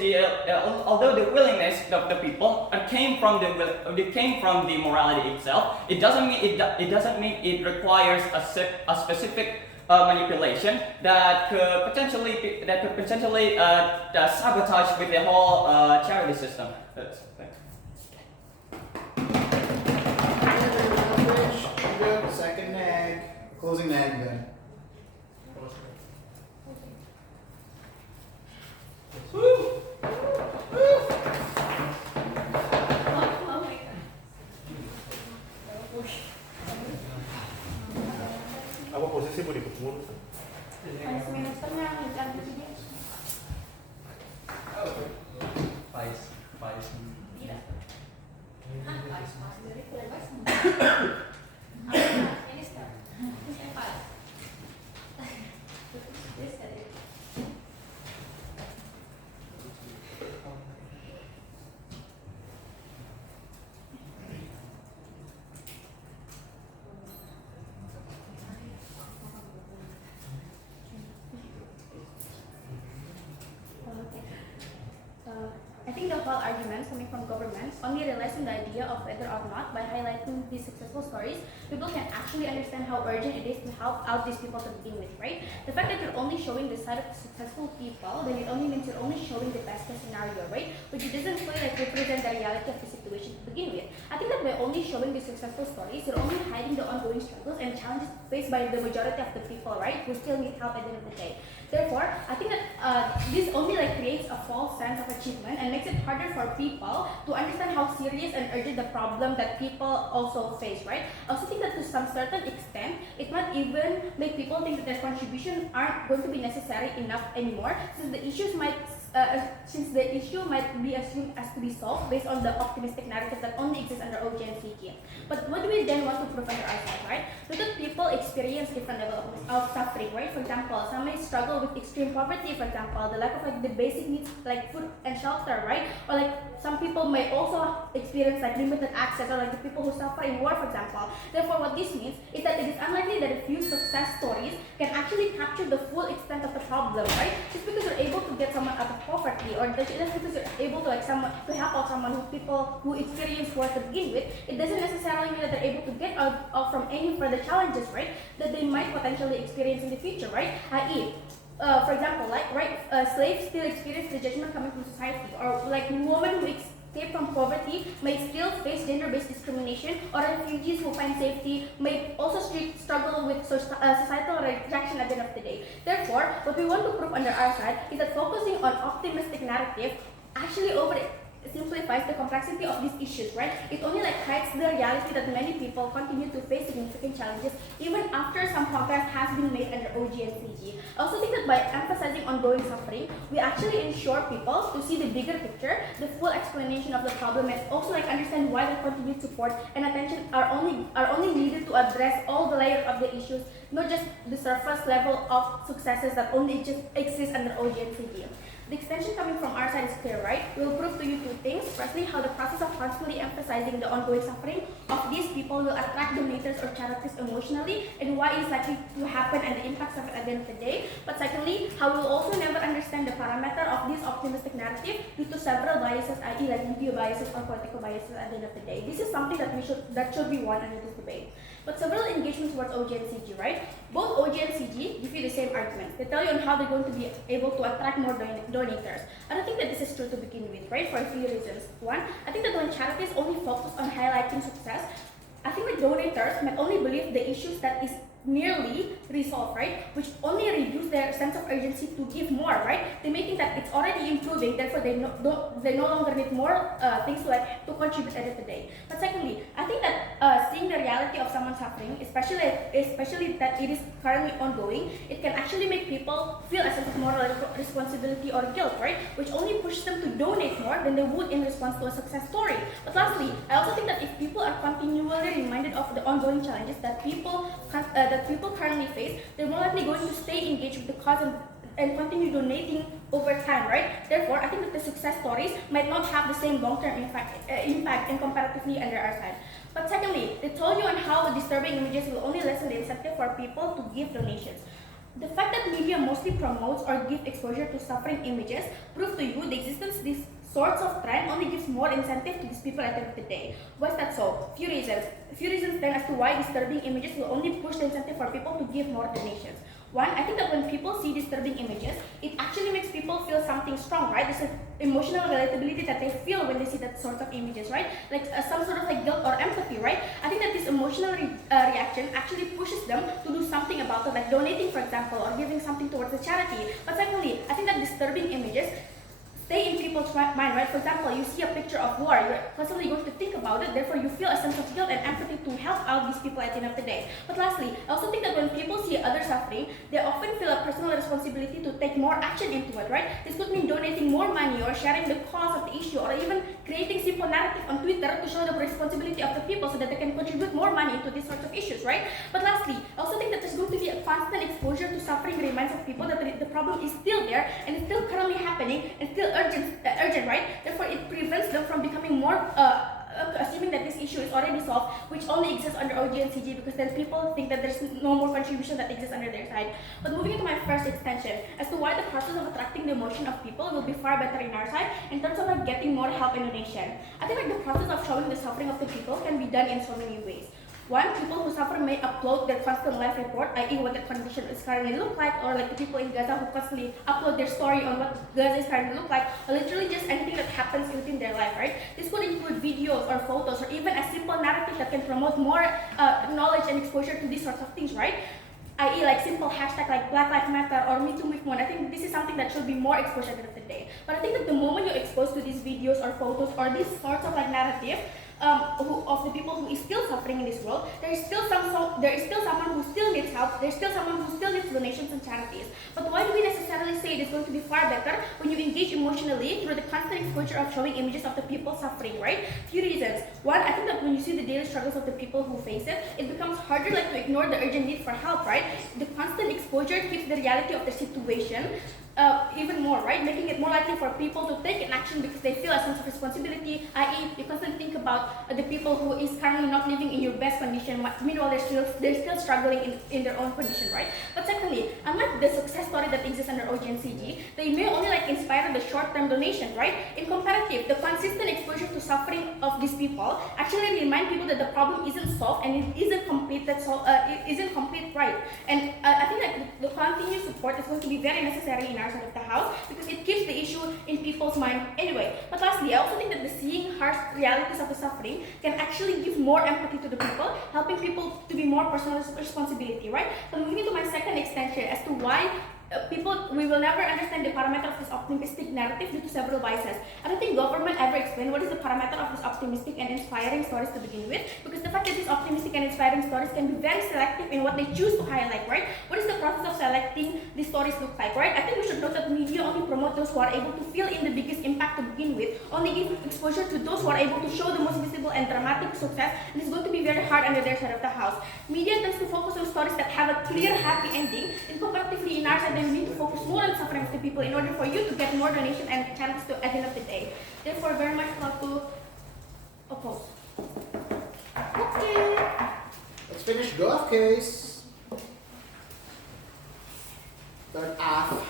although the willingness of the people came from the morality itself, it doesn't mean it requires a specific manipulation that could potentially sabotage with the whole charity system. Thanks. Good. Second nag. Closing nag then. Apa posisi mau dikepung? I think the whole arguments coming from governments only realizing the idea of whether or not by highlighting these successful stories, people can actually understand how urgent it is to help out these people to begin with, right? The fact that you're only showing the side of the successful people, then it only means you're only showing the best case scenario, right? Which doesn't fully represent the reality of the situation to begin with. I think that by only showing the successful stories, you're only hiding the ongoing struggles and challenges faced by the majority of the people, right? Who still need help at the end of the day. Therefore, I think that this only creates a false sense of achievement and makes it harder for people to understand how serious and urgent the problem that people also face, right? I also think that to some certain extent, it might even make people think that their contributions aren't going to be necessary enough anymore, since the issue might be assumed as to be solved based on the optimistic narrative that only exists under OG and CG. But what do we then want to prove under ourselves, right? Because people experience different levels of suffering, right? For example, some may struggle with extreme poverty, for example, the lack of the basic needs like food and shelter, right? Or some people may also experience limited access, or the people who suffer in war, for example. Therefore, what this means is that it is unlikely that a few success stories can actually capture the full extent of the problem, right? Just because you're able to get someone out of poverty, or just because you're able to to help out someone who experience war to begin with, it doesn't necessarily mean that they're able to get out from any further challenges, right? That they might potentially experience in the future, right? I.e., for example, slaves still experience the judgment coming from society, or women who escape from poverty may still face gender-based discrimination, or refugees who find safety may also struggle with societal rejection at the end of the day. Therefore, what we want to prove under our side is that focusing on optimistic narrative actually simplifies the complexity of these issues, right? It only hides the reality that many people continue to face significant challenges even after some progress has been made under OG and CG. I also think that by emphasizing ongoing suffering, we actually ensure people to see the bigger picture, the full explanation of the problem, and also understand why the continued support and attention are only needed to address all the layers of the issues, not just the surface level of successes that only just exist under OG and CG. The extension coming from our side is clear, right? We'll prove to you two things. Firstly, how the process of constantly emphasizing the ongoing suffering of these people will attract donors or charities emotionally, and why it's likely to happen and the impacts of it at the end of the day. But secondly, how we'll also never understand the parameter of this optimistic narrative due to several biases, i.e. media biases or political biases at the end of the day. This is something that should be won under this debate. But several engagements towards OG and CG, right? Both OG and CG give you the same arguments. They tell you on how they're going to be able to attract more donors. I don't think that this is true to begin with, right? For a few reasons. One, I think that when charities only focus on highlighting success, I think that donors might only believe the issues that is nearly resolved, right? Which only reduce their sense of urgency to give more, right? They may think that it's already improving, therefore they no longer need more things to contribute at the end of the day. But secondly, I think that seeing the reality of someone suffering, especially that it is currently ongoing, it can actually make people feel a sense of moral responsibility or guilt, right? Which only pushes them to donate more than they would in response to a success story. But lastly, I also think that if people are continually reminded of the ongoing challenges that people currently face, they're more likely going to stay engaged with the cause and continue donating over time, right? Therefore, I think that the success stories might not have the same long-term impact and comparatively under our side. But secondly, they told you on how disturbing images will only lessen the incentive for people to give donations. The fact that media mostly promotes or gives exposure to suffering images prove to you the existence of these sorts of trend only gives more incentive to these people at the end of the day. Why is that so? Few reasons then as to why disturbing images will only push the incentive for people to give more donations. One, I think that when people see disturbing images, it actually makes people feel something strong, right? There's an emotional relatability that they feel when they see that sort of images, right? Like some sort of like guilt or empathy, right? I think that this emotional reaction actually pushes them to do something about it, like donating, for example, or giving something towards a charity. But secondly, I think that disturbing images stay in people's mind, right? For example, you see a picture of war, you're constantly going to think about it, therefore you feel a sense of guilt and empathy to help out these people at the end of the day. But lastly, I also think that when people see others suffering, they often feel a personal responsibility to take more action into it, right? This could mean donating more money or sharing the cause of the issue or even creating simple narrative on Twitter to show the responsibility of the people so that they can contribute more money into these sorts of issues, right? But lastly, I also think that there's going to be a constant exposure to suffering reminds of people that the problem is still there and it's still currently happening and still urgent, right? Therefore, it prevents them from becoming more assuming that this issue is already solved, which only exists under OG and CG, because then people think that there's no more contribution that exists under their side. But moving into my first extension, as to why the process of attracting the emotion of people will be far better in our side in terms of like getting more help and donation. I think like the process of showing the suffering of the people can be done in so many ways. One, people who suffer may upload their constant life report, i.e. what their condition is currently look like, or like the people in Gaza who constantly upload their story on what Gaza is currently look like, or literally just anything that happens within their life, right? This could include videos or photos, or even a simple narrative that can promote more knowledge and exposure to these sorts of things, right? I.e. like simple hashtag like Black Lives Matter or Me Too Movement. I think this is something that should be more exposed at the end of the day. But I think that the moment you're exposed to these videos or photos or these sorts of like narrative, of the people who is still suffering in this world, there is still someone who still needs help, there's still someone who still needs donations and charities. But why do we necessarily say it is going to be far better when you engage emotionally through the constant exposure of showing images of the people suffering, right? Few reasons. One, I think that when you see the daily struggles of the people who face it, it becomes harder like to ignore the urgent need for help, right? The constant exposure keeps the reality of the situation even more, right? Making it more likely for people to take an action because they feel a sense of responsibility, i.e. you constantly think about the people who is currently not living in your best condition, meanwhile they're still struggling in their own condition, right? But secondly, unlike the success story that exists under OG and CG, they may only like inspire the short-term donation, right? In comparative, the consistent exposure to suffering of these people actually remind people that the problem isn't solved and it isn't complete, right? And I think that the continued support is going to be very necessary in our side of the house because it keeps the issue in people's mind anyway. But lastly, I also think that the seeing harsh realities of the suffering can actually give more empathy to the people, helping people to be more personal responsibility, right? So moving into my second extension as to why we will never understand the parameter of this optimistic narrative due to several biases. I don't think government ever explained what is the parameter of these optimistic and inspiring stories to begin with, because the fact that these optimistic and inspiring stories can be very selective in what they choose to highlight, right? What is the process of selecting these stories look like, right? I think we should note that media only promote those who are able to feel in the biggest impact to begin with, only give exposure to those who are able to show the most visible and dramatic success, and it's going to be very hard under their side of the house. Media tends to focus on stories that have a clear, happy ending, and comparatively in our side, they need to focus more on suffering of the people in order for you to get more donation and charities at the end of the day. Therefore, very much proud to oppose. Okay. Let's finish golf case. Third half.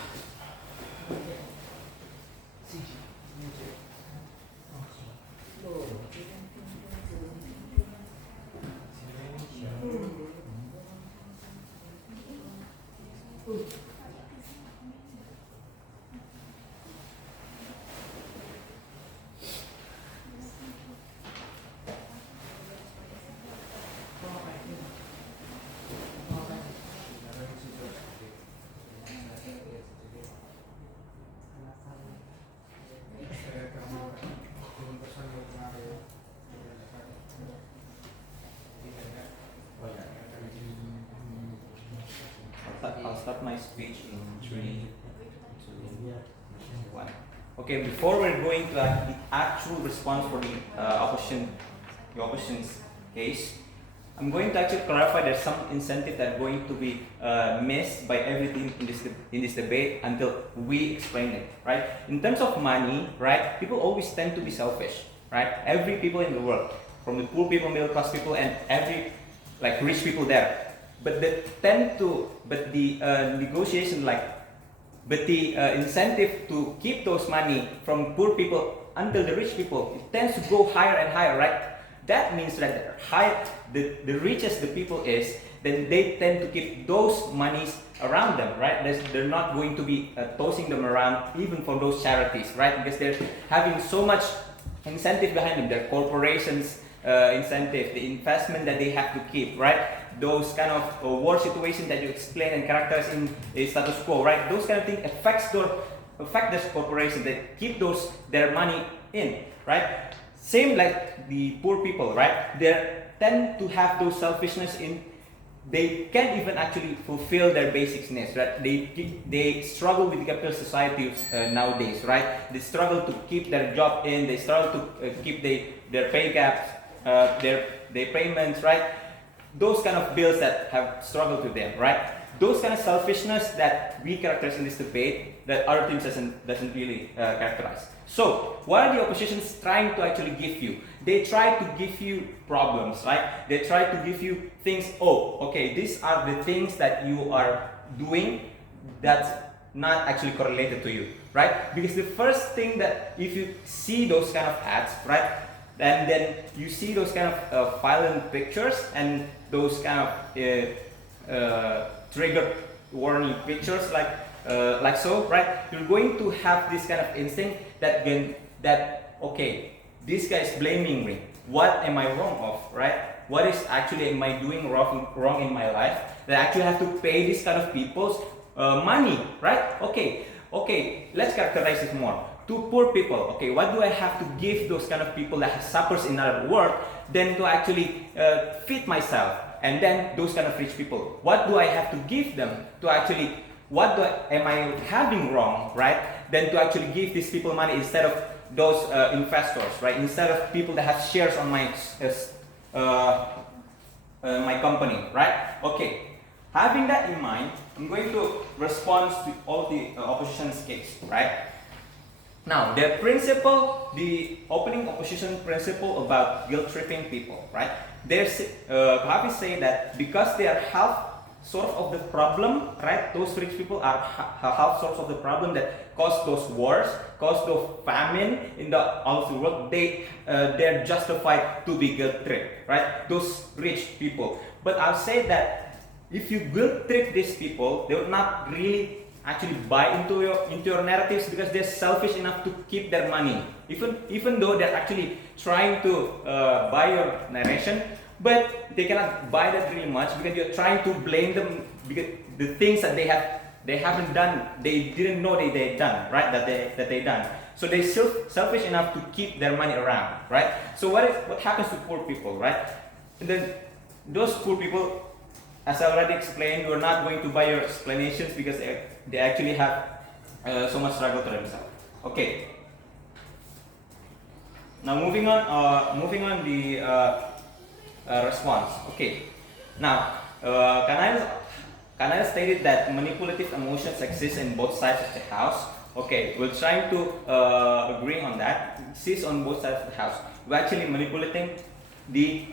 I'll start my speech in 3, 2, 1. Okay, before we're going to the actual response for the opposition's case, I'm going to actually clarify there's some incentive that are going to be missed by everything in this debate until we explain it, right? In terms of money, right, people always tend to be selfish, right? Every people in the world, from the poor people, middle class people, and every like rich people there, but the incentive to keep those money from poor people until the rich people, it tends to go higher and higher, right? That means that the richest the people is, then they tend to keep those monies around them, right? They're not going to be tossing them around even for those charities, right? Because they're having so much incentive behind them, their corporations incentive, the investment that they have to keep, right? Those kind of war situations that you explain and characterize in a status quo, right? Those kind of things affect this corporation that keep their money in, right? Same like the poor people, right? They tend to have those selfishness in. They can't even actually fulfill their basic needs, right? They struggle with the capitalist society nowadays, right? They struggle to keep their job in. They struggle to keep their pay gaps, their payments, right? Those kind of bills that have struggled with them, right? Those kind of selfishness that we characterize in this debate that other teams doesn't really characterize. So, what are the oppositions trying to actually give you? They try to give you problems, right? They try to give you things, oh, okay, these are the things that you are doing that's not actually correlated to you, right? Because the first thing that if you see those kind of ads, right? And then you see those kind of violent pictures and those kind of trigger warning pictures like so, right? You're going to have this kind of instinct that okay, this guy is blaming me. What am I wrong of, right? What is actually am I doing wrong in my life that I actually have to pay this kind of people's money, right? Okay, let's characterize this more. To poor people, okay, what do I have to give those kind of people that suffers in other work than to actually feed myself? And then those kind of rich people, what do I have to give them to actually, am I having wrong, right? Then to actually give these people money instead of those investors, right? Instead of people that have shares on my my company, right? Okay, having that in mind, I'm going to respond to all the opposition's case, right? Now, the opening opposition principle about guilt-tripping people, right? There's Pahavi say that because they are half source of the problem, right? Those rich people are half source of the problem that caused those wars, caused those famine in all of the world. They're justified to be guilt-tripped, right? Those rich people. But I'll say that if you guilt-trip these people, they will not really actually buy into your narratives because they're selfish enough to keep their money, even though they're actually trying to buy your narration, but they cannot buy that really much because you're trying to blame them because the things that they haven't done, they didn't know they've done, right? That they done. So they're selfish enough to keep their money around, right? So what happens to poor people, right? And then those poor people, as I already explained, we're not going to buy your explanations because they actually have so much struggle to themselves. Okay. Now moving on the response. Okay. Now, Kanai stated that manipulative emotions exist in both sides of the house. Okay, we're trying to agree on that. It exists on both sides of the house. We're actually manipulating the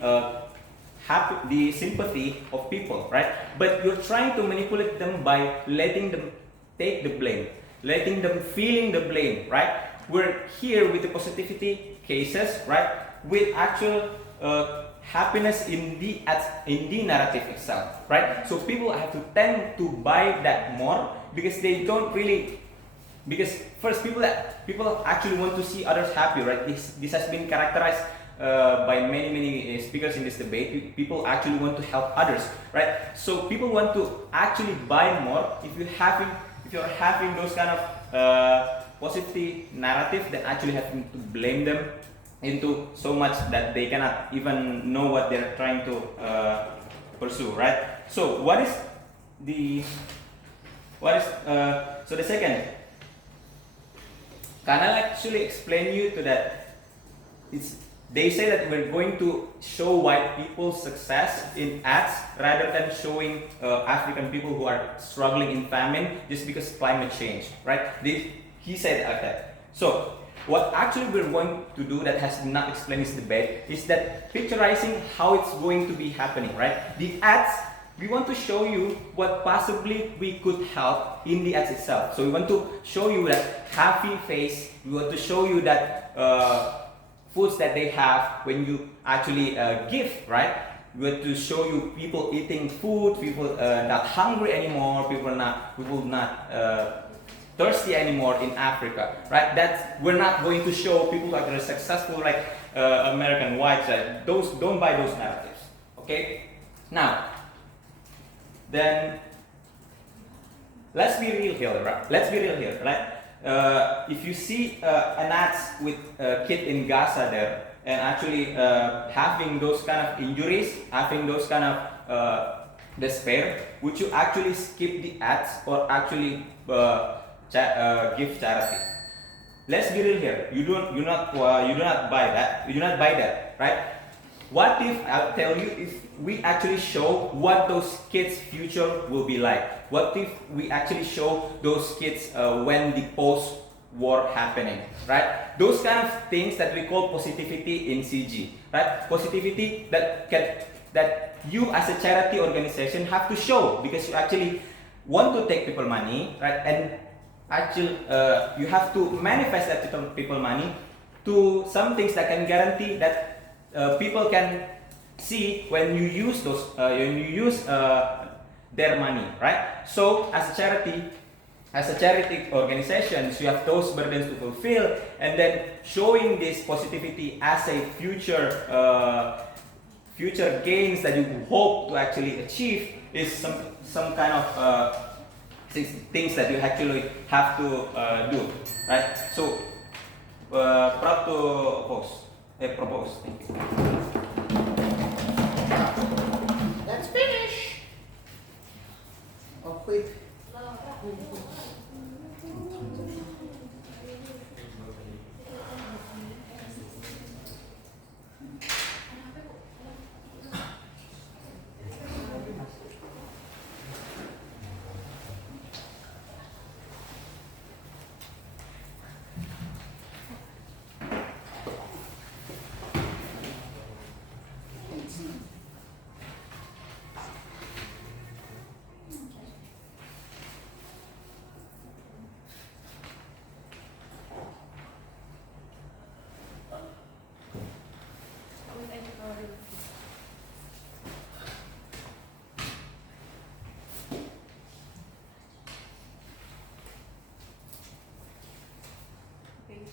sympathy of people, right? But you're trying to manipulate them by letting them take the blame, letting them feeling the blame, right? We're here with the positivity cases, right? With actual happiness in the narrative itself, right? So people have to tend to buy that more because they don't really. Because first, people actually want to see others happy, right? This has been characterized by many speakers in this debate. People actually want to help others, right? So people want to actually buy more. If you're having those kind of positive narrative, then actually having to blame them into so much that they cannot even know what they're trying to pursue, right? So what is the What is so the second? Can I actually explain you to that? They say that we're going to show white people's success in ads rather than showing African people who are struggling in famine just because climate change, right? He said like that. So what actually we're going to do that has not explained in this debate is that picturizing how it's going to be happening, right? The ads, we want to show you what possibly we could help in the ads itself. So we want to show you that happy face. We want to show you that foods that they have when you actually give, right? We want to show you people eating food, people not hungry anymore, people not thirsty anymore in Africa, right? We're not going to show people that are successful like American whites. Those don't buy those narratives, okay? Now, then let's be real here, right? If you see an ads with a kid in Gaza there and actually having those kind of injuries, having those kind of despair, would you actually skip the ads or actually give charity? Let's be real here. You do not buy that. You do not buy that, right? What if I'll tell you if we actually show what those kids' future will be like? What if we actually show those kids when the post-war happening, right? Those kind of things that we call positivity in CG, right? Positivity that you as a charity organization have to show because you actually want to take people money, right? And actually you have to manifest that people money to some things that can guarantee that people can see when you use those their money, right? So as a charity organization, you have those burdens to fulfill, and then showing this positivity as a future gains that you hope to actually achieve is some kind of things that you actually have to do, right? So proud to propose. Thank you. Let's finish. Oh, quick.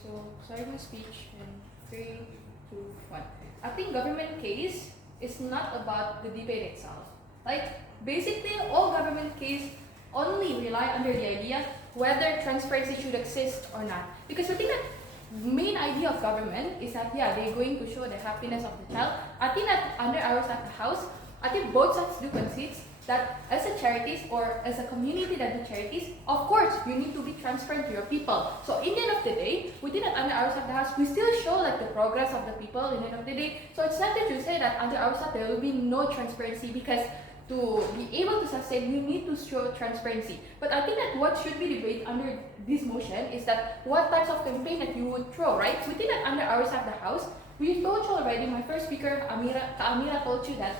So, start my speech in 3, 2, 1. I think government case is not about the debate itself. Like, basically, all government case only rely under the idea whether transparency should exist or not. Because I think that main idea of government is that, yeah, they're going to show the happiness of the child. I think that under our side of the house, I think both sides do concede that as a charities or as a community that do charities, of course, you need to be transparent to your people. So in the end of the day, within that under our side of the house, we still show like the progress of the people in the end of the day. So it's not that you say that under our side there will be no transparency, because to be able to sustain, you need to show transparency. But I think that what should be debated under this motion is that what types of campaign that you would throw, right? Within that under our side of the house, we told you already, my first speaker, Amira told you that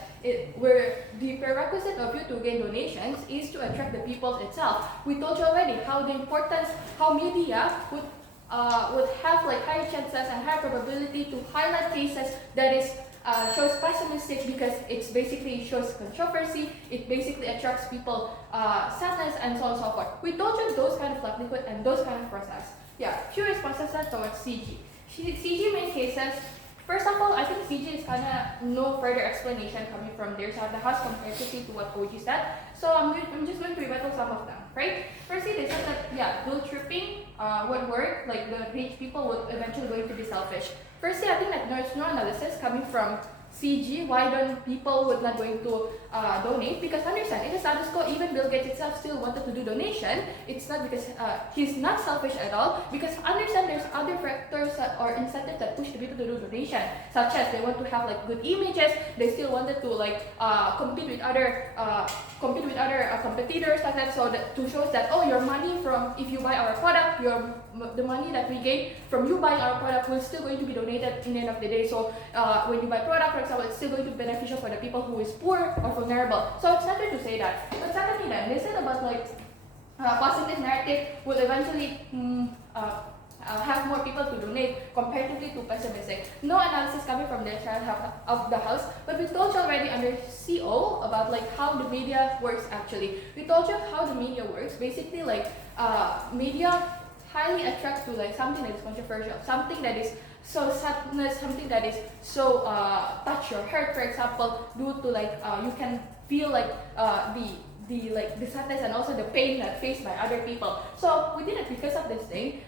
where the prerequisite of you to gain donations is to attract the people itself. We told you already how the importance, how media would have like higher chances and higher probability to highlight cases that is shows pessimistic, because it's basically shows controversy, it basically attracts people sadness and so on and so forth. We told you those kind of likelihood and those kind of process. Yeah, few responses are towards CG. CG main cases. First of all, I think CG is kind of no further explanation coming from their side of the house comparatively to what OG said. So I'm just going to rebuttal some of them, right? Firstly, they said that, yeah, guilt tripping would work, like the rich people would eventually going to be selfish. Firstly, I think that there's no analysis coming from CG, why don't people would not going to donate? Because understand, in the status quo, even Bill Gates itself still wanted to do donation. It's not because he's not selfish at all. Because understand, there's other factors or incentives that push the people to do donation, such as they want to have like good images. They still wanted to like compete with other competitors like that. So that to show that your money from if you buy our product, the money that we gain from you buying our product will still going to be donated in the end of the day. So when you buy product, for example, it's still going to be beneficial for the people who is poor or vulnerable. So it's better to say that. But secondly, then they said about like positive narrative will eventually have more people to donate comparatively to pessimistic. No analysis coming from their side of the house, but we told you already under CO about like how the media works actually. We told you how the media works. Basically, like media highly attracts to like something that is controversial, something that is so sadness, something that is so touch your heart, for example, due to like you can feel like the sadness and also the pain that faced by other people. So we did it because of this thing.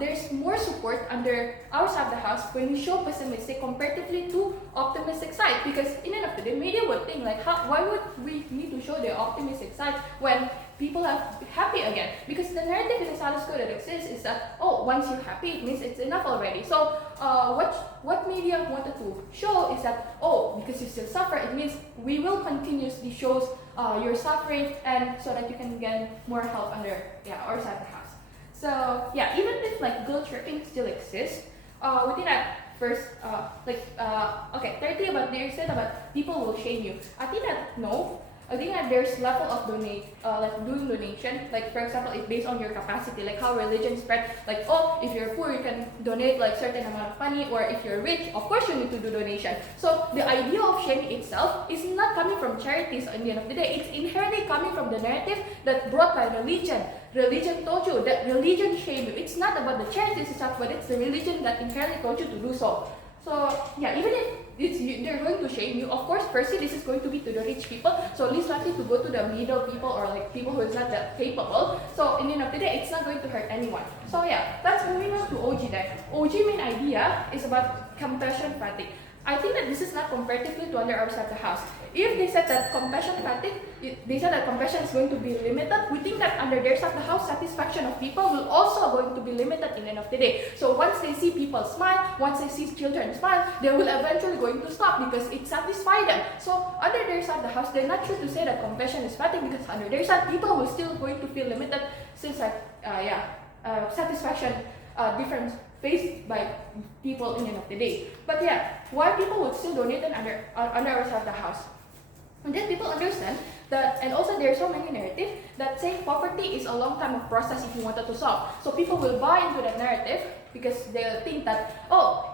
There's more support under our side of the house when we show pessimistic comparatively to optimistic side, because in the end of the day, media would think like, why would we need to show the optimistic side when people are happy again? Because the narrative in the status quo that exists is that once you're happy, it means it's enough already. So what media wanted to show is that because you still suffer, it means we will continuously show your suffering, and so that you can get more help under our side of the house. So yeah, even if like guilt tripping still exists, we think that first, thirdly about they said about people will shame you. I think that no. I think that there's level of doing donation. Like for example, it's based on your capacity, like how religion spread. Like if you're poor, you can donate like certain amount of money, or if you're rich, of course you need to do donation. So the idea of shaming itself is not coming from charities. At the end of the day, it's inherently coming from the narrative that's brought by religion. Religion told you that religion shamed you. It's not about the charities itself, but it's the religion that inherently told you to do so. So yeah, even if they're going to shame you, of course, firstly, this is going to be to the rich people, so least likely to go to the middle people or like people who is not that capable. So in the end of the day, it's not going to hurt anyone. So yeah, let's moving on to OG then. OG main idea is about compassion fatigue. I think that this is not comparatively to under our side of the house. If they said that compassion fatigue, they said that compassion is going to be limited, we think that under their side of the house, satisfaction of people will also going to be limited in the end of the day. So once they see people smile, once they see children smile, they will eventually going to stop because it satisfies them. So under their side of the house, they're not sure to say that compassion is fatigue, because under their side, people will still going to feel limited since satisfaction difference faced by people in the end of the day. But yeah, why people would still donate under our side of the house? And then people understand that, and also there's so many narratives that saying poverty is a long time of process if you wanted to solve. So people will buy into that narrative because they'll think that,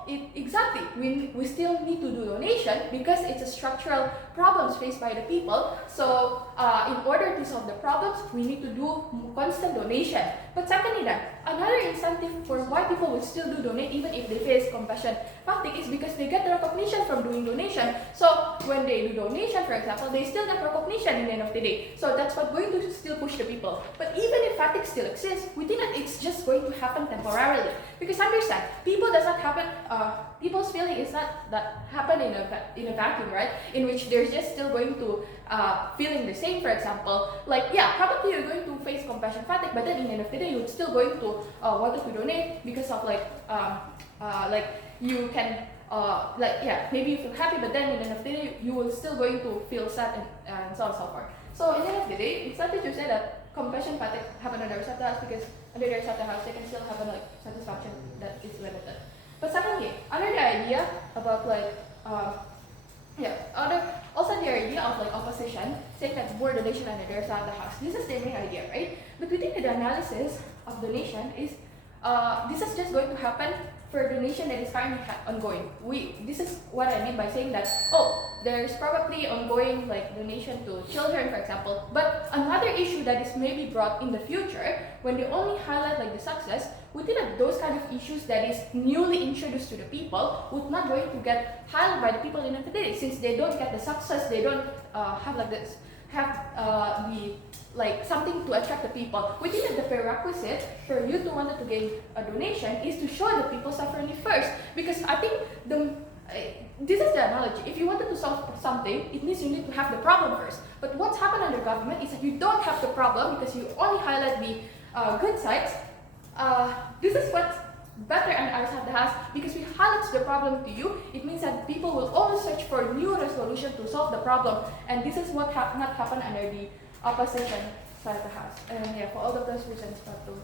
we still need to do donation because it's a structural problems faced by the people. So in order to solve the problems, we need to do constant donation. But secondly then, another incentive for why people would still do donate even if they face compassion fatigue is because they get the recognition from doing donation. So when they do donation, for example, they still get recognition in the end of the day. So that's what's going to still push the people. But even if fatigue still exists, we think that it's just going to happen temporarily. Because understand, people does not happen, people's feeling is not that happen in a vacuum, right? In which there's just still going to feeling the same, for example. Like, yeah, probably you're going to face compassion fatigue, but then in the end of the day, you're still going to want to donate because of you can, maybe you feel happy, but then in the end of the day, you will still going to feel sad and so on and so forth. So in the end of the day, it's not to say that compassion fatigue happen on their side of the house, because under their side of the house, they can still have a satisfaction that is limited. But secondly, under the idea about also the idea of opposition, saying that more donation under their side of the house. This is their main idea, right? But we think that the analysis of donation is this is just going to happen for donation that is currently ongoing. This is what I mean by saying that there's probably ongoing donation to children, for example. But another issue that is maybe brought in the future, when they only highlight the success, we think that those kind of issues that is newly introduced to the people would not going to get highlighted by the people in the day, since they don't get the success, they don't something to attract the people. We think that the prerequisite for you to want to gain a donation is to show the people suffering first, because I think this is the analogy. If you wanted to solve something, it means you need to have the problem first. But what's happened under government is that you don't have the problem because you only highlight the good sides. This is what's better and IVED has, because we highlight the problem to you. It means that people will always search for new resolution to solve the problem, and this is what not happen under the opposition side of the house. And yeah, for all of those reasons, Patu.